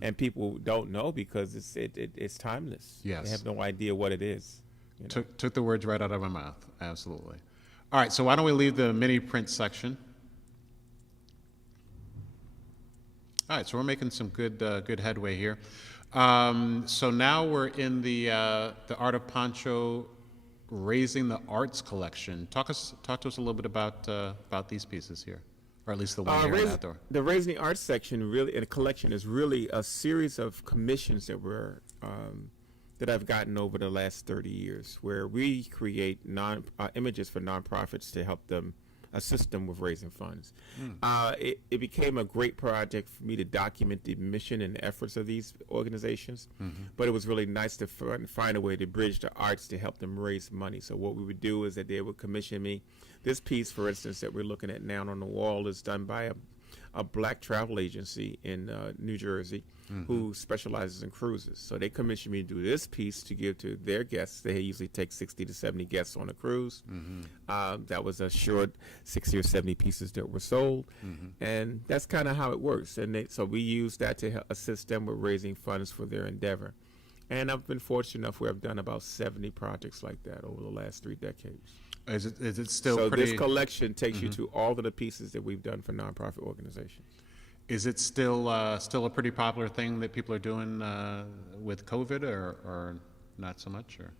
and people don't know because it's timeless. Yes. They have no idea what it is. Took the words right out of my mouth. Absolutely. All right, so why don't we leave the mini print section? All right, so we're making some good headway here. So now we're in the Art of Poncho, Raising the Arts collection. Talk to us a little bit about these pieces here, or at least the one here in outdoor. The Raising the Arts section, really, in a collection, is really a series of commissions that I've gotten over the last 30 years, where we create images for nonprofits to help them, assist them with raising funds. It became a great project for me to document the mission and efforts of these organizations, but it was really nice to find a way to bridge the arts to help them raise money. So what we would do is that they would commission me. This piece, for instance, that we're looking at now on the wall is done by a black travel agency in New Jersey who specializes in cruises. So they commissioned me to do this piece to give to their guests. They usually take 60 to 70 guests on a cruise. That was a short 60 or 70 pieces that were sold. And that's kind of how it works. And so we use that to assist them with raising funds for their endeavor. And I've been fortunate enough where I've done about 70 projects like that over the last 3 decades. Is it still so pretty... this collection takes you to all of the pieces that we've done for nonprofit organizations. Is it still a pretty popular thing that people are doing with COVID, or not so much? Or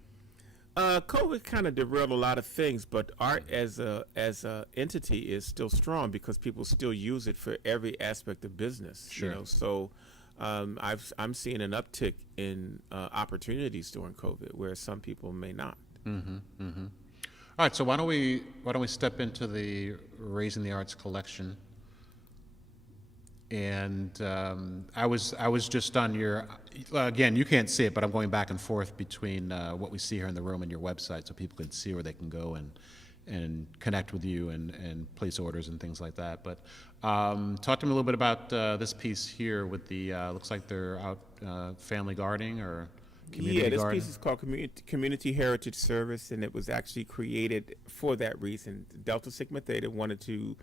COVID kind of derailed a lot of things, but art as a entity is still strong because people still use it for every aspect of business. Sure. You know? So I'm seeing an uptick in opportunities during COVID, where some people may not. All right, so why don't we step into the Raising the Arts collection? And I was just on your, again, you can't see it, but I'm going back and forth between what we see here in the room and your website, so people can see where they can go and connect with you and place orders and things like that. But talk to me a little bit about this piece here with the looks like they're out family gardening or community this garden. Piece is called Community Heritage Service, and it was actually created for that reason. Delta Sigma Theta wanted to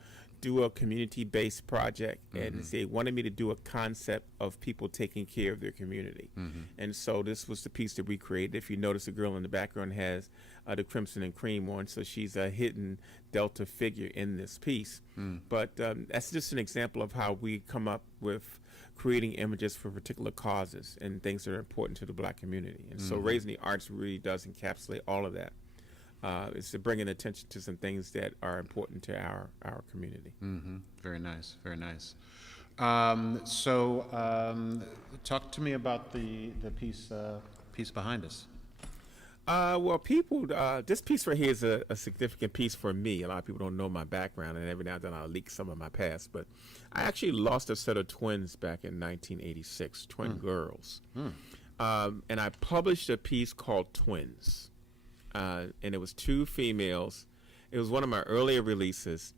do a community-based project, and they wanted me to do a concept of people taking care of their community. And so this was the piece that we created. If you notice, the girl in the background has the crimson and cream on, so she's a hidden Delta figure in this piece. But that's just an example of how we come up with creating images for particular causes and things that are important to the black community. And so Raising the Arts really does encapsulate all of that. It's to bring attention to some things that are important to our community. Very nice, very nice. Talk to me about the piece behind us. Well, this piece right here is a significant piece for me. A lot of people don't know my background, and every now and then I'll leak some of my past. But I actually lost a set of twins back in 1986, twin girls. And I published a piece called Twins. And it was 2 females. It was one of my earlier releases.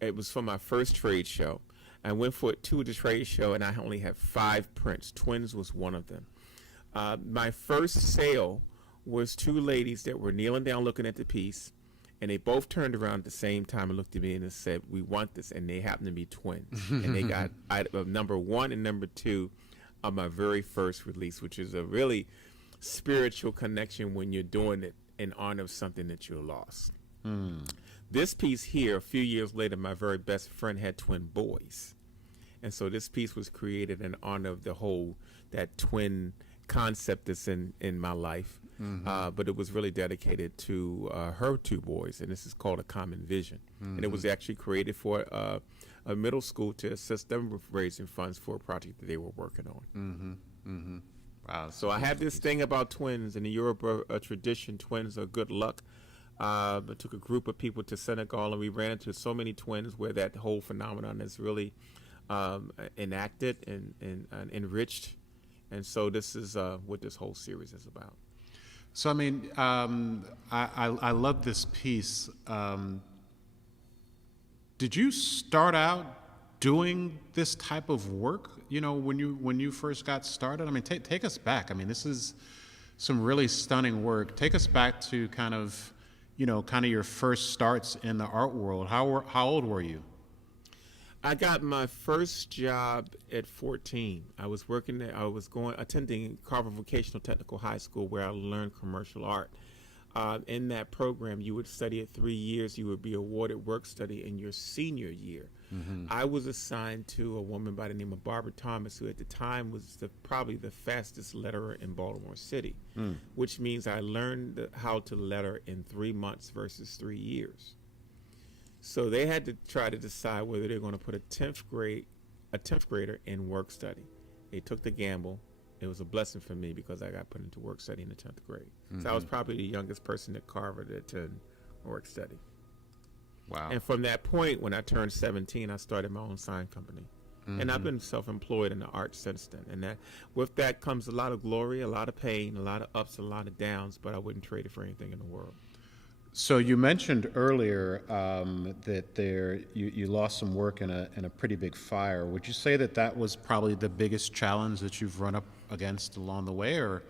It was for my first trade show. I went for it to the trade show, and I only had 5 prints. Twins was one of them. My first sale was 2 ladies that were kneeling down looking at the piece, and they both turned around at the same time and looked at me and said, "We want this," and they happened to be twins. And they got number 1 and number 2 of my very first release, which is a really spiritual connection when you're doing it in honor of something that you lost. This piece here, a few years later, my very best friend had twin boys. And so this piece was created in honor of that twin concept that's in my life. But it was really dedicated to her two boys, and this is called A Common Vision. And it was actually created for a middle school to assist them with raising funds for a project that they were working on. Wow. So I have this thing about twins. In the Yoruba tradition, twins are good luck. I took a group of people to Senegal, and we ran into so many twins where that whole phenomenon is really enacted and enriched. And so this is what this whole series is about. So, I mean, I love this piece. Did you start out doing this type of work, when you first got started? I mean, take us back. I mean, this is some really stunning work. Take us back to kind of your first starts in the art world. How old were you? I got my first job at 14. I was working there. I was attending Carver Vocational Technical High School, where I learned commercial art. In that program, you would study it 3 years. You would be awarded work study in your senior year. I was assigned to a woman by the name of Barbara Thomas, who at the time was probably the fastest letterer in Baltimore City, which means I learned how to letter in 3 months versus 3 years. So they had to try to decide whether they're going to put a 10th grader in work study. They took the gamble. It was a blessing for me because I got put into work study in the 10th grade. So I was probably the youngest person at Carver to attend work study. Wow. And from that point, when I turned 17, I started my own sign company. And I've been self-employed in the arts since then. And with that comes a lot of glory, a lot of pain, a lot of ups, a lot of downs, but I wouldn't trade it for anything in the world. So you mentioned earlier that you lost some work in a pretty big fire. Would you say that was probably the biggest challenge that you've run up against along the way, or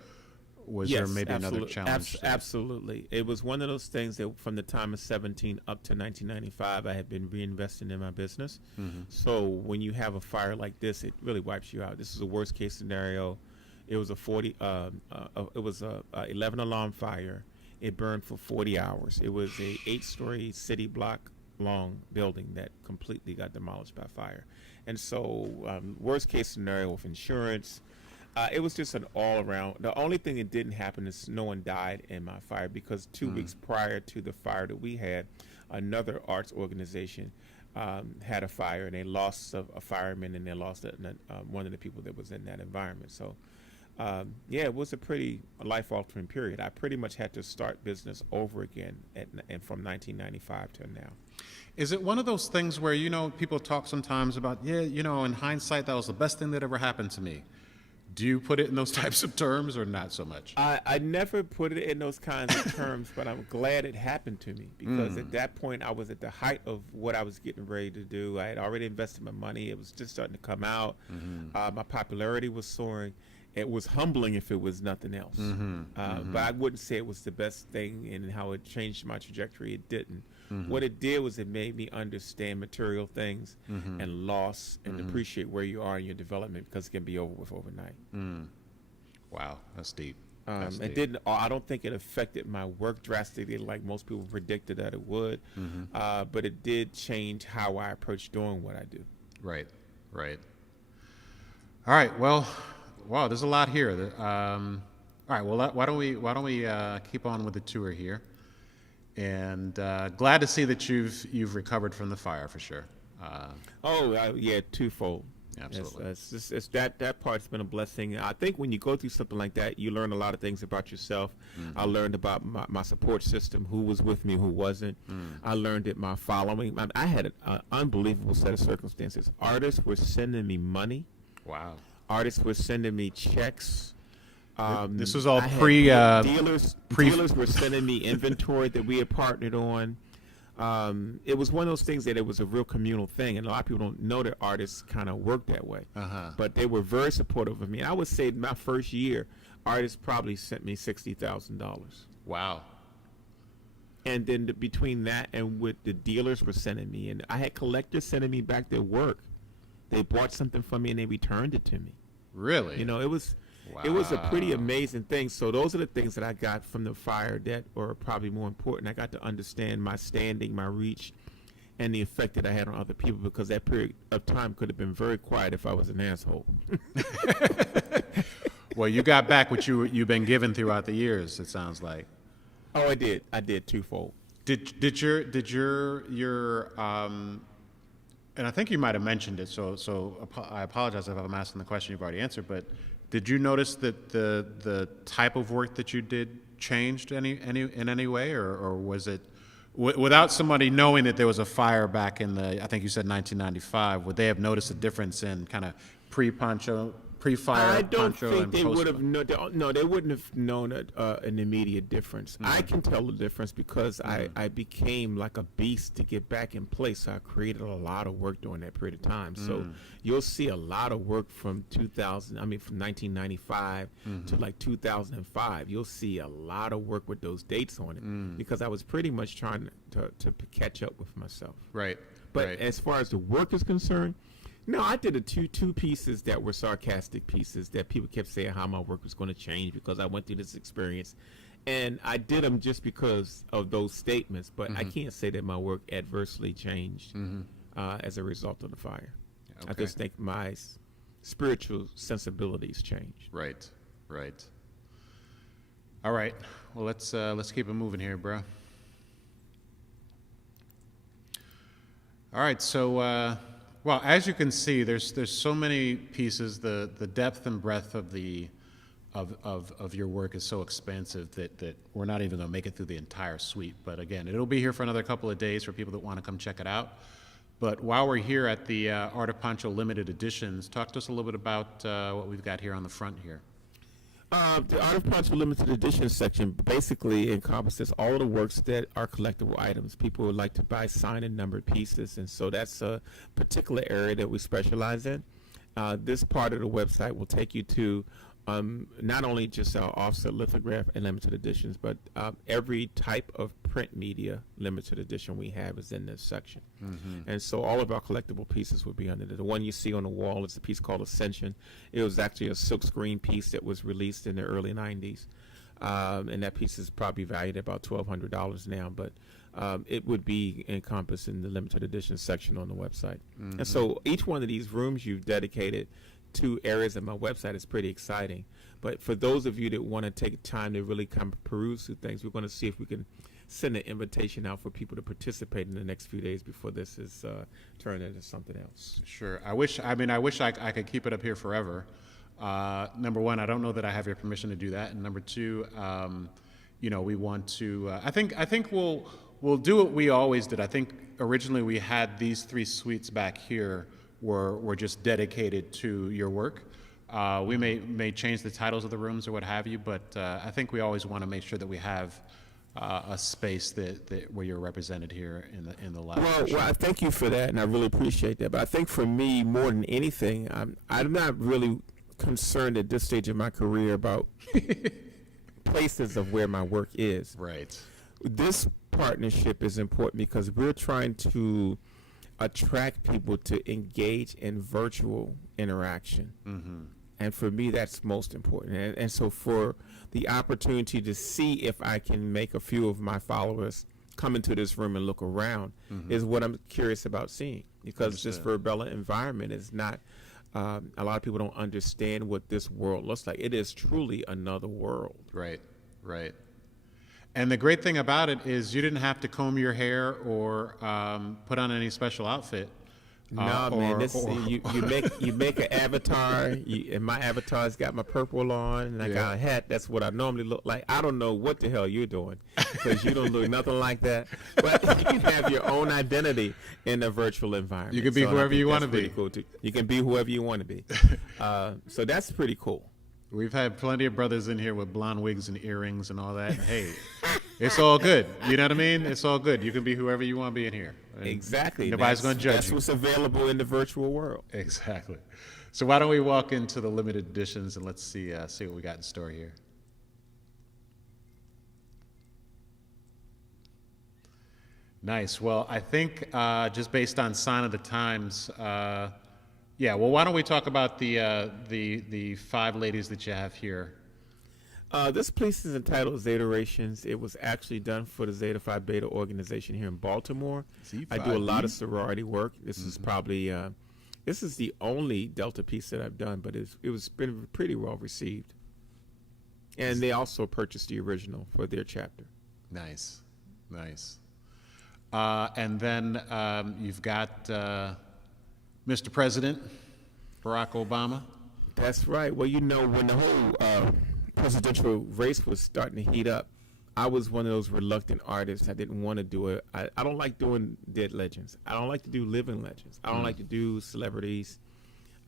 was there maybe another challenge? Absolutely. It was one of those things that from the time of 17 up to 1995, I had been reinvesting in my business. So when you have a fire like this, it really wipes you out. This is a worst case scenario. It was a 11 alarm fire. It burned for 40 hours. It was a 8-story city block long building that completely got demolished by fire. And so worst case scenario with insurance, it was just an all around. The only thing that didn't happen is no one died in my fire, because 2 weeks prior to the fire that we had, another arts organization had a fire, and they lost a fireman, and they lost one of the people that was in that environment. So it was a pretty life-altering period. I pretty much had to start business over again and from 1995 to now. Is it one of those things where, people talk sometimes about, in hindsight, that was the best thing that ever happened to me? Do you put it in those types of terms, or not so much? I never put it in those kinds of terms, but I'm glad it happened to me, because at that point I was at the height of what I was getting ready to do. I had already invested my money. It was just starting to come out. My popularity was soaring. It was humbling if it was nothing else. But I wouldn't say it was the best thing, and how it changed my trajectory. It didn't. What it did was it made me understand material things and loss, and appreciate where you are in your development, because it can be over with overnight. Wow, that's deep. It didn't. I don't think it affected my work drastically like most people predicted that it would. But it did change how I approach doing what I do. Right. All right. Well. Wow, there's a lot here. All right, well, why don't we keep on with the tour here? And glad to see that you've recovered from the fire for sure. Twofold. Absolutely. It's that part's been a blessing. I think when you go through something like that, you learn a lot of things about yourself. I learned about my support system, who was with me, who wasn't. I learned that my following. I had an unbelievable set of circumstances. Artists were sending me money. Wow. Artists were sending me checks. This was all dealers were sending me inventory that we had partnered on. It was one of those things that it was a real communal thing, and a lot of people don't know that artists kind of work that way. But they were very supportive of me. And I would say my first year, artists probably sent me $60,000. Wow. And then between that and what the dealers were sending me, and I had collectors sending me back their work. They bought something from me and they returned it to me. Really? It was. It was a pretty amazing thing. So those are the things that I got from the fire that were probably more important. I got to understand my standing, my reach, and the effect that I had on other people, because that period of time could have been very quiet if I was an asshole. Well, you got back what you've been given throughout the years, it sounds like. Oh, I did. I did twofold. Did your and I think you might have mentioned it, so I apologize if I'm asking the question you've already answered, but did you notice that the type of work that you did changed in any way, or was it without somebody knowing that there was a fire back in I think you said 1995, would they have noticed a difference in kind of pre-Poncho, pre-fire I don't Poncho think and they post? would have no, they wouldn't have known an immediate difference. I can tell the difference because I became like a beast to get back in place. So I created a lot of work during that period of time. So you'll see a lot of work from 1995 to like 2005. You'll see a lot of work with those dates on it because I was pretty much trying to catch up with myself. Right. But right. as far as the work is concerned, no, I did two pieces that were sarcastic pieces that people kept saying how my work was going to change because I went through this experience. And I did them just because of those statements, but I can't say that my work adversely changed as a result of the fire. Okay. I just think my spiritual sensibilities changed. Right. Right. All right. Well, let's keep it moving here, bro. All right. So, well, as you can see, there's so many pieces. The depth and breadth of of your work is so expansive that we're not even going to make it through the entire suite. But again, it'll be here for another couple of days for people that want to come check it out. But while we're here at the Art of Pancho limited editions, talk to us a little bit about what we've got here on the front here. The Art of Poncho Limited Edition section basically encompasses all of the works that are collectible items. People would like to buy signed and numbered pieces, and so that's a particular area that we specialize in. This part of the website will take you to not only just our offset lithograph and limited editions, but every type of print media limited edition we have is in this section. And so all of our collectible pieces will be under there. The one you see on the wall is a piece called Ascension. It was actually a silkscreen piece that was released in the early 90s. And that piece is probably valued at about $1,200 now, but it would be encompassed in the limited edition section on the website. And so each one of these rooms you've dedicated to areas of my website is pretty exciting. But for those of you that want to take time to really come peruse through things, we're going to see if we can send an invitation out for people to participate in the next few days before this is turned into something else. Sure. I wish I could keep it up here forever. Number one, I don't know that I have your permission to do that. And number two, we want to, I think we'll do what we always did. I think originally we had these three suites back here were just dedicated to your work. We may change the titles of the rooms or what have you, but I think we always want to make sure that we have a space that where you're represented here in the lab. Well, I thank you for that, and I really appreciate that. But I think for me, more than anything, I'm not really concerned at this stage of my career about places of where my work is. Right. This partnership is important because we're trying to attract people to engage in virtual interaction. And for me, that's most important. And so for the opportunity to see if I can make a few of my followers come into this room and look around is what I'm curious about seeing. Because this Verbella environment is not, a lot of people don't understand what this world looks like. It is truly another world. Right, right. And the great thing about it is you didn't have to comb your hair or put on any special outfit. No, man. You make an avatar, and my avatar's got my purple on, and I got a hat. That's what I normally look like. I don't know what the hell you're doing because you don't look nothing like that. But you can have your own identity in a virtual environment. You can be whoever you want to be. Cool too. You can be whoever you want to be. So that's pretty cool. We've had plenty of brothers in here with blonde wigs and earrings and all that. And hey, it's all good. You know what I mean? It's all good. You can be whoever you want to be in here. And exactly. Nobody's going to judge you. That's what's available in the virtual world. Exactly. So why don't we walk into the limited editions and let's see what we got in store here. Nice. Well, I think just based on sign of the times, Yeah, well, why don't we talk about the five ladies that you have here? This piece is entitled Zetations. It was actually done for the Zeta Phi Beta organization here in Baltimore. I do a lot of sorority work. This is probably this is the only Delta piece that I've done, but it was been pretty well received. And they also purchased the original for their chapter. Nice, nice. And then you've got Mr. President Barack Obama. That's right. Well, you know, when the whole presidential race was starting to heat up, I was one of those reluctant artists. I didn't want to do it. I don't like doing dead legends. I don't like to do living legends. I don't like to do celebrities.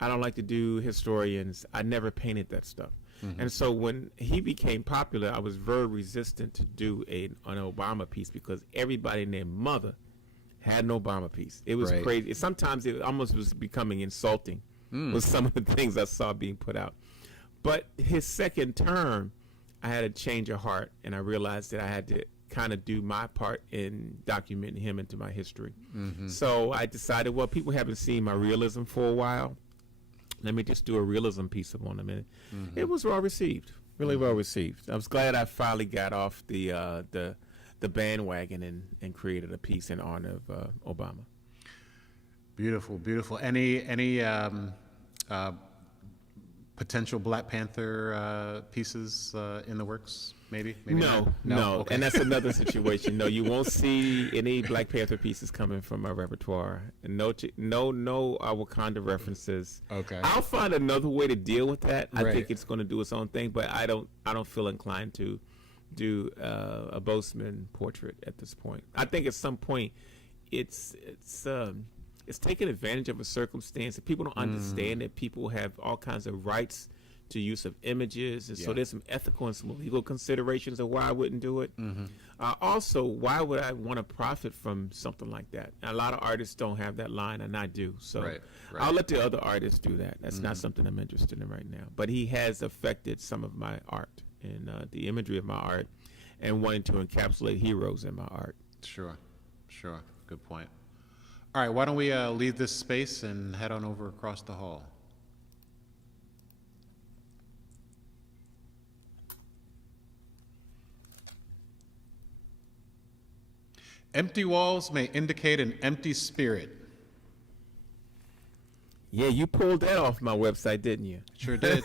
I don't like to do historians. I never painted that stuff. And so when he became popular, I was very resistant to do an Obama piece because everybody and their mother had an Obama piece. It was crazy. Sometimes it almost was becoming insulting with some of the things I saw being put out. But his second term, I had a change of heart, and I realized that I had to kind of do my part in documenting him into my history. So I decided, well, people haven't seen my realism for a while. Let me just do a realism piece of on a minute. It was well received, really well received. I was glad I finally got off the bandwagon and created a piece in honor of Obama. Beautiful, beautiful. Any potential Black Panther pieces in the works? Maybe no. not? Okay. And that's another situation. No, you won't see any Black Panther pieces coming from my repertoire. And no Wakanda references. Okay. I'll find another way to deal with that. I think it's going to do its own thing, but I don't feel inclined to do a Boseman portrait at this point. I think at some point it's taking advantage of a circumstance that people don't understand that people have all kinds of rights to use of images, and so there's some ethical and some legal considerations of why I wouldn't do it. Also, why would I want to profit from something like that? A lot of artists don't have that line, and I do. So I'll let the other artists do that. That's not something I'm interested in right now. But he has affected some of my art and the imagery of my art, and wanting to encapsulate heroes in my art. Sure. Good point. All right, why don't we leave this space and head on over across the hall? Empty walls may indicate an empty spirit. Yeah, you pulled that off my website, didn't you? Sure did.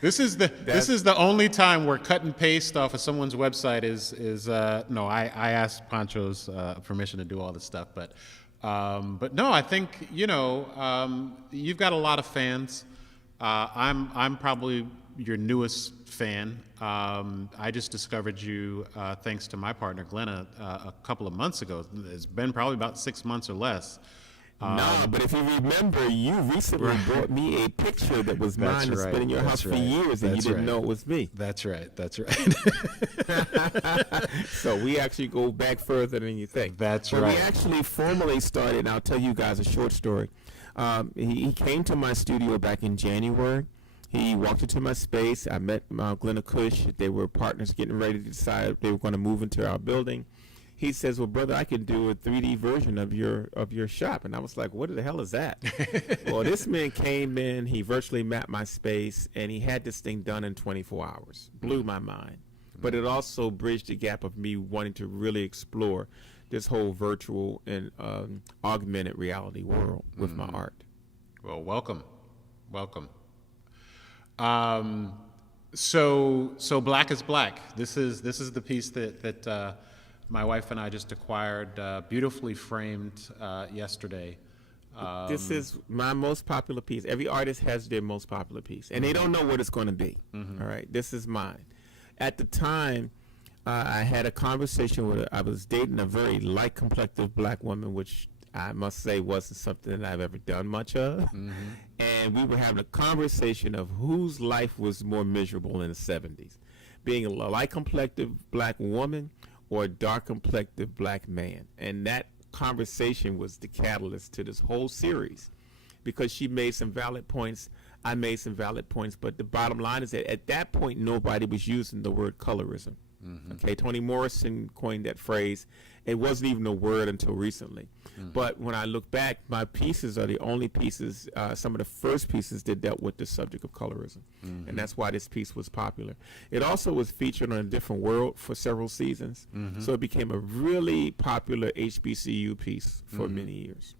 This is the only time where cut and paste off of someone's website is no. I asked Poncho's permission to do all this stuff, but no, I think you've got a lot of fans. I'm probably your newest fan. I just discovered you thanks to my partner Glenna a couple of months ago. It's been probably about 6 months or less. No, but if you remember, you recently brought me a picture that was mine that's been in your house for years, and you didn't know it was me. That's right. So we actually go back further than you think. That's right. right. We actually formally started, and I'll tell you guys a short story. He came to my studio back in January. He walked into my space. I met Glenna Cush. They were partners getting ready to decide they were going to move into our building. He says, well, brother, I can do a 3D version of your shop. And I was like, what the hell is that? Well, this man came in, he virtually mapped my space, and he had this thing done in 24 hours. Blew my mind. But it also bridged the gap of me wanting to really explore this whole virtual and augmented reality world with my art. Well, welcome. So Black is Black. This is the piece that my wife and I just acquired, beautifully framed yesterday. This is my most popular piece. Every artist has their most popular piece, and they don't know what it's going to be. All right, this is mine. At the time, I had a conversation I was dating a very light-complected black woman, which I must say wasn't something that I've ever done much of. And we were having a conversation of whose life was more miserable in the 70s, being a light-complected black woman or a dark-complected black man. And that conversation was the catalyst to this whole series, because she made some valid points, I made some valid points, but the bottom line is that at that point nobody was using the word colorism. Okay, Toni Morrison coined that phrase. It wasn't even a word until recently. But when I look back, my pieces are the only pieces, some of the first pieces that dealt with the subject of colorism. And that's why this piece was popular. It also was featured on A Different World for several seasons. So it became a really popular HBCU piece for many years.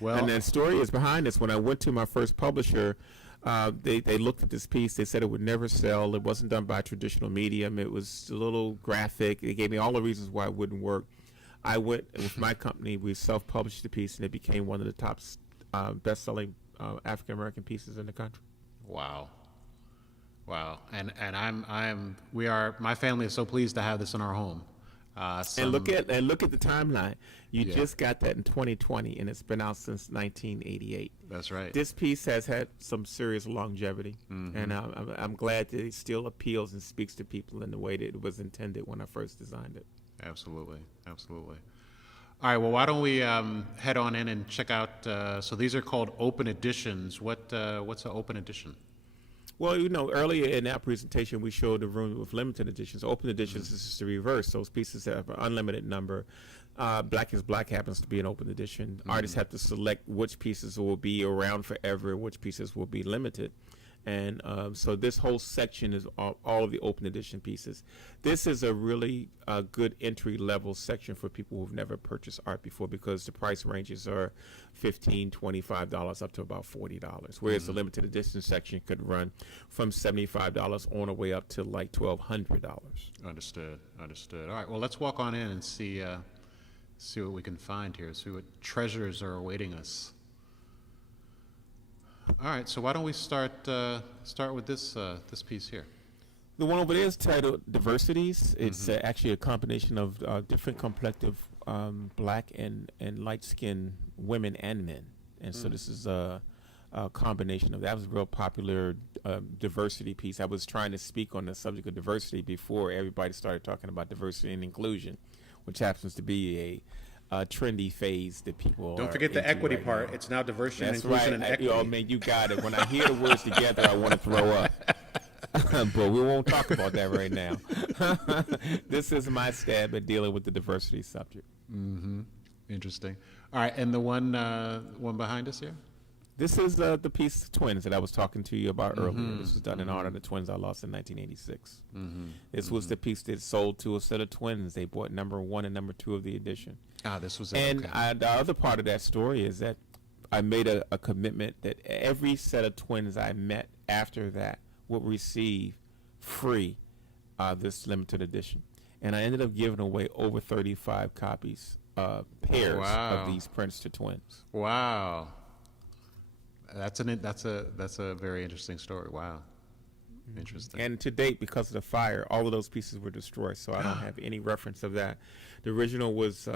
Well, And the story is behind this. When I went to my first publisher, they looked at this piece. They said it would never sell. It wasn't done by traditional medium. It was a little graphic. They gave me all the reasons why it wouldn't work. I went with my company. We self-published the piece, and it became one of the top best-selling African-American pieces in the country. wow. And my family is so pleased to have this in our home. And look at the timeline. You just got that in 2020, and it's been out since 1988. That's right. This piece has had some serious longevity, and I'm glad that it still appeals and speaks to people in the way that it was intended when I first designed it. Absolutely. All right. Well, why don't we head on in and check out? So these are called open editions. What's an open edition? Well, earlier in that presentation, we showed the room with limited editions. Open editions is just the reverse. Those pieces have an unlimited number. Black is Black happens to be an open edition. Artists have to select which pieces will be around forever, which pieces will be limited. And so this whole section is all of the open edition pieces. This is a really good entry-level section for people who've never purchased art before, because the price ranges are $15, $25 up to about $40, whereas the limited edition section could run from $75 on the way up to like $1,200. Understood. All right. Well, let's walk on in and see what we can find here. See what treasures are awaiting us. All right, so why don't we start with this piece here? The one over there is titled Diversities. It's actually a combination of different complective black and light-skinned women and men. And so this is a combination of that. Was a real popular diversity piece. I was trying to speak on the subject of diversity before everybody started talking about diversity and inclusion, which happens to be a trendy phase that people Don't forget the equity right part. Now. It's now diversity, That's inclusion, right. and equity. Oh, man, you got it. When I hear the words together, I want to throw up. But we won't talk about that right now. This is my stab at dealing with the diversity subject. Interesting. All right, and the one behind us here? This is the piece Twins that I was talking to you about earlier. This was done in honor of the twins I lost in 1986. This was the piece that sold to a set of twins. They bought number 1 and number 2 of the edition. This was it. And okay. The other part of that story is that I made a commitment that every set of twins I met after that would receive free this limited edition. And I ended up giving away over 35 copies, pairs of these prints to twins. Wow. That's a very interesting story. Wow. Interesting. And to date, because of the fire, all of those pieces were destroyed, so I don't have any reference of that. The original was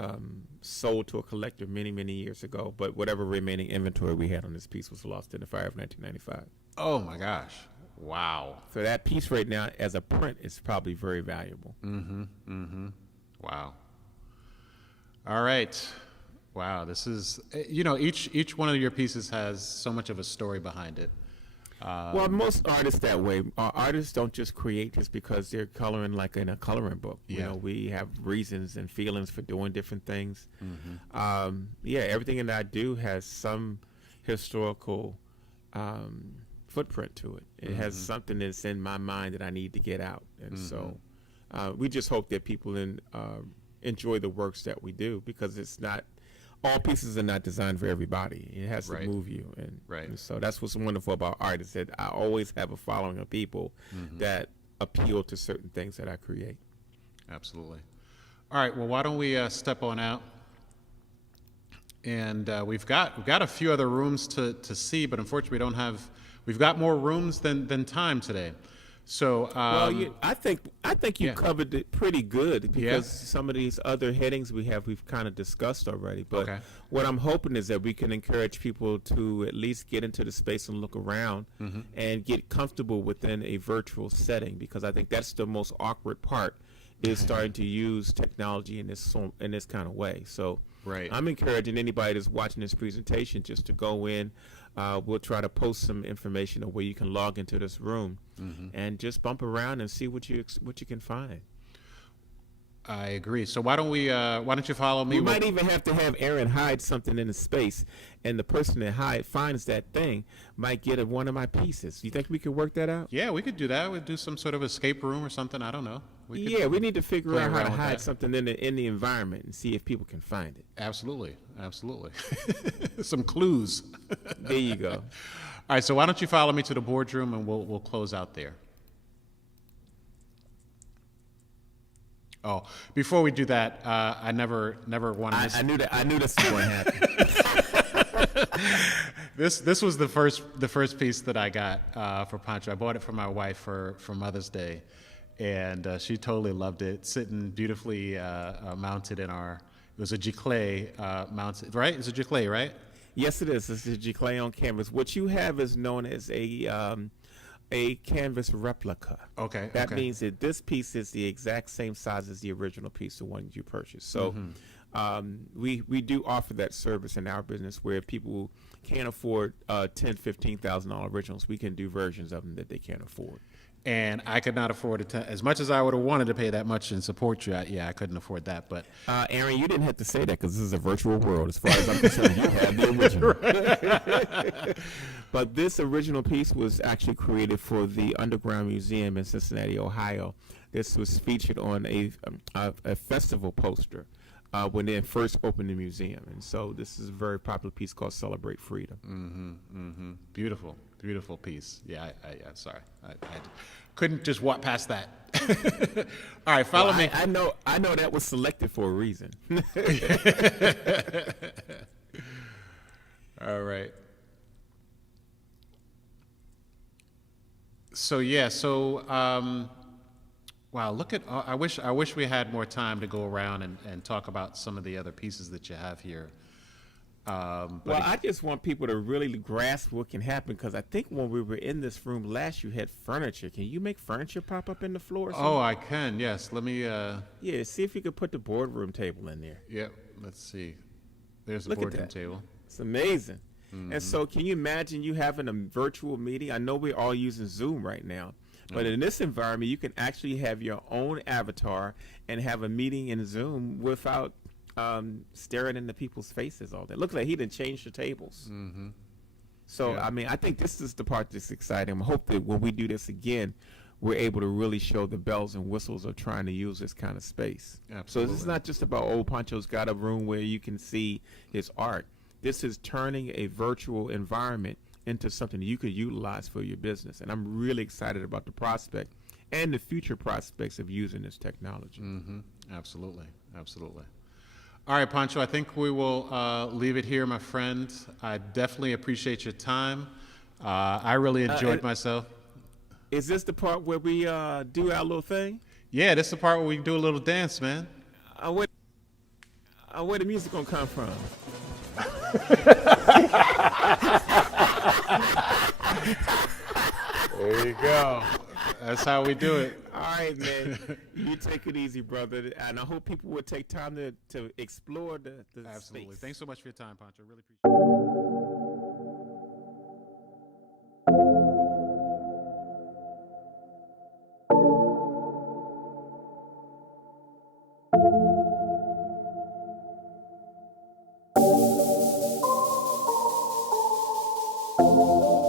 sold to a collector many, many years ago, but whatever remaining inventory we had on this piece was lost in the fire of 1995. Oh my gosh. Wow. So that piece right now, as a print, is probably very valuable. Wow. All right. Wow, this is, each one of your pieces has so much of a story behind it. Well, most artists that way. Artists don't just create just because they're coloring like in a coloring book. Yeah. We have reasons and feelings for doing different things. Everything that I do has some historical footprint to it. It has something that's in my mind that I need to get out. And so we just hope that people enjoy the works that we do, because it's not, all pieces are not designed for everybody. It has to move you. And so that's what's wonderful about art, is that I always have a following of people that appeal to certain things that I create. Absolutely. All right, well, why don't we step on out? And we've got a few other rooms to see, but unfortunately we've got more rooms than time today. So I think you covered it pretty good, because some of these other headings we've kind of discussed already. But what I'm hoping is that we can encourage people to at least get into the space and look around and get comfortable within a virtual setting, because I think that's the most awkward part, is starting to use technology in this kind of way. So Right. I'm encouraging anybody that's watching this presentation just to go in. We'll try to post some information of where you can log into this room and just bump around and see what you can find. I agree. So why don't you follow me? We might even have to have Aaron hide something in the space, and the person that finds that thing might get one of my pieces. You think we could work that out? Yeah, we could do that. We'd do some sort of escape room or something. I don't know. We need to figure out how to hide something in the environment and see if people can find it. Absolutely. Some clues. There you go. All right, so why don't you follow me to the boardroom, and we'll close out there. Oh, before we do that, I never wanted. I knew this was going to happen. This was the first piece that I got for Pancho. I bought it for my wife for Mother's Day, and she totally loved it. Sitting beautifully mounted in our. It was a giclée mounted, right? It's a giclée, right? Yes, it is. It's a giclée on canvas. What you have is known as a canvas replica. Okay. That means that this piece is the exact same size as the original piece, the one you purchased. So we do offer that service in our business where if people can't afford $10,000-$15,000 originals, we can do versions of them that they can't afford. And I could not afford it as much as I would have wanted to pay that much and support you. I couldn't afford that. But Aaron, you didn't have to say that because this is a virtual world. As far as I'm concerned, you have the original. But this original piece was actually created for the Underground Museum in Cincinnati, Ohio. This was featured on a festival poster when they first opened the museum. And so this is a very popular piece called Celebrate Freedom. Beautiful piece. Yeah, sorry. I couldn't just walk past that. All right, follow me. I know that was selected for a reason. All right. Wow, look at I wish we had more time to go around and talk about some of the other pieces that you have here. I just want people to really grasp what can happen because I think when we were in this room last, you had furniture. Can you make furniture pop up in the floor? Oh, I can. Yes. Let me. Yeah. See if you could put the boardroom table in there. Yep. Let's see. There's the boardroom table. It's amazing. And so, can you imagine you having a virtual meeting? I know we're all using Zoom right now, but in this environment, you can actually have your own avatar and have a meeting in Zoom without staring into people's faces all day. Looks like he didn't change the tables. So, I mean, I think this is the part that's exciting. I hope that when we do this again, we're able to really show the bells and whistles of trying to use this kind of space. Absolutely. So this is not just about old Poncho's got a room where you can see his art. This is turning a virtual environment into something you could utilize for your business. And I'm really excited about the prospect and the future prospects of using this technology. Absolutely. All right, Pancho, I think we will leave it here, my friend. I definitely appreciate your time. I really enjoyed myself. Is this the part where we do our little thing? Yeah, this is the part where we do a little dance, man. Where the music gonna come from? There you go. That's how we do it. All right, man. You take it easy, brother. And I hope people would take time to explore the Absolutely. space. Thanks so much for your time, Pancho. Really appreciate it.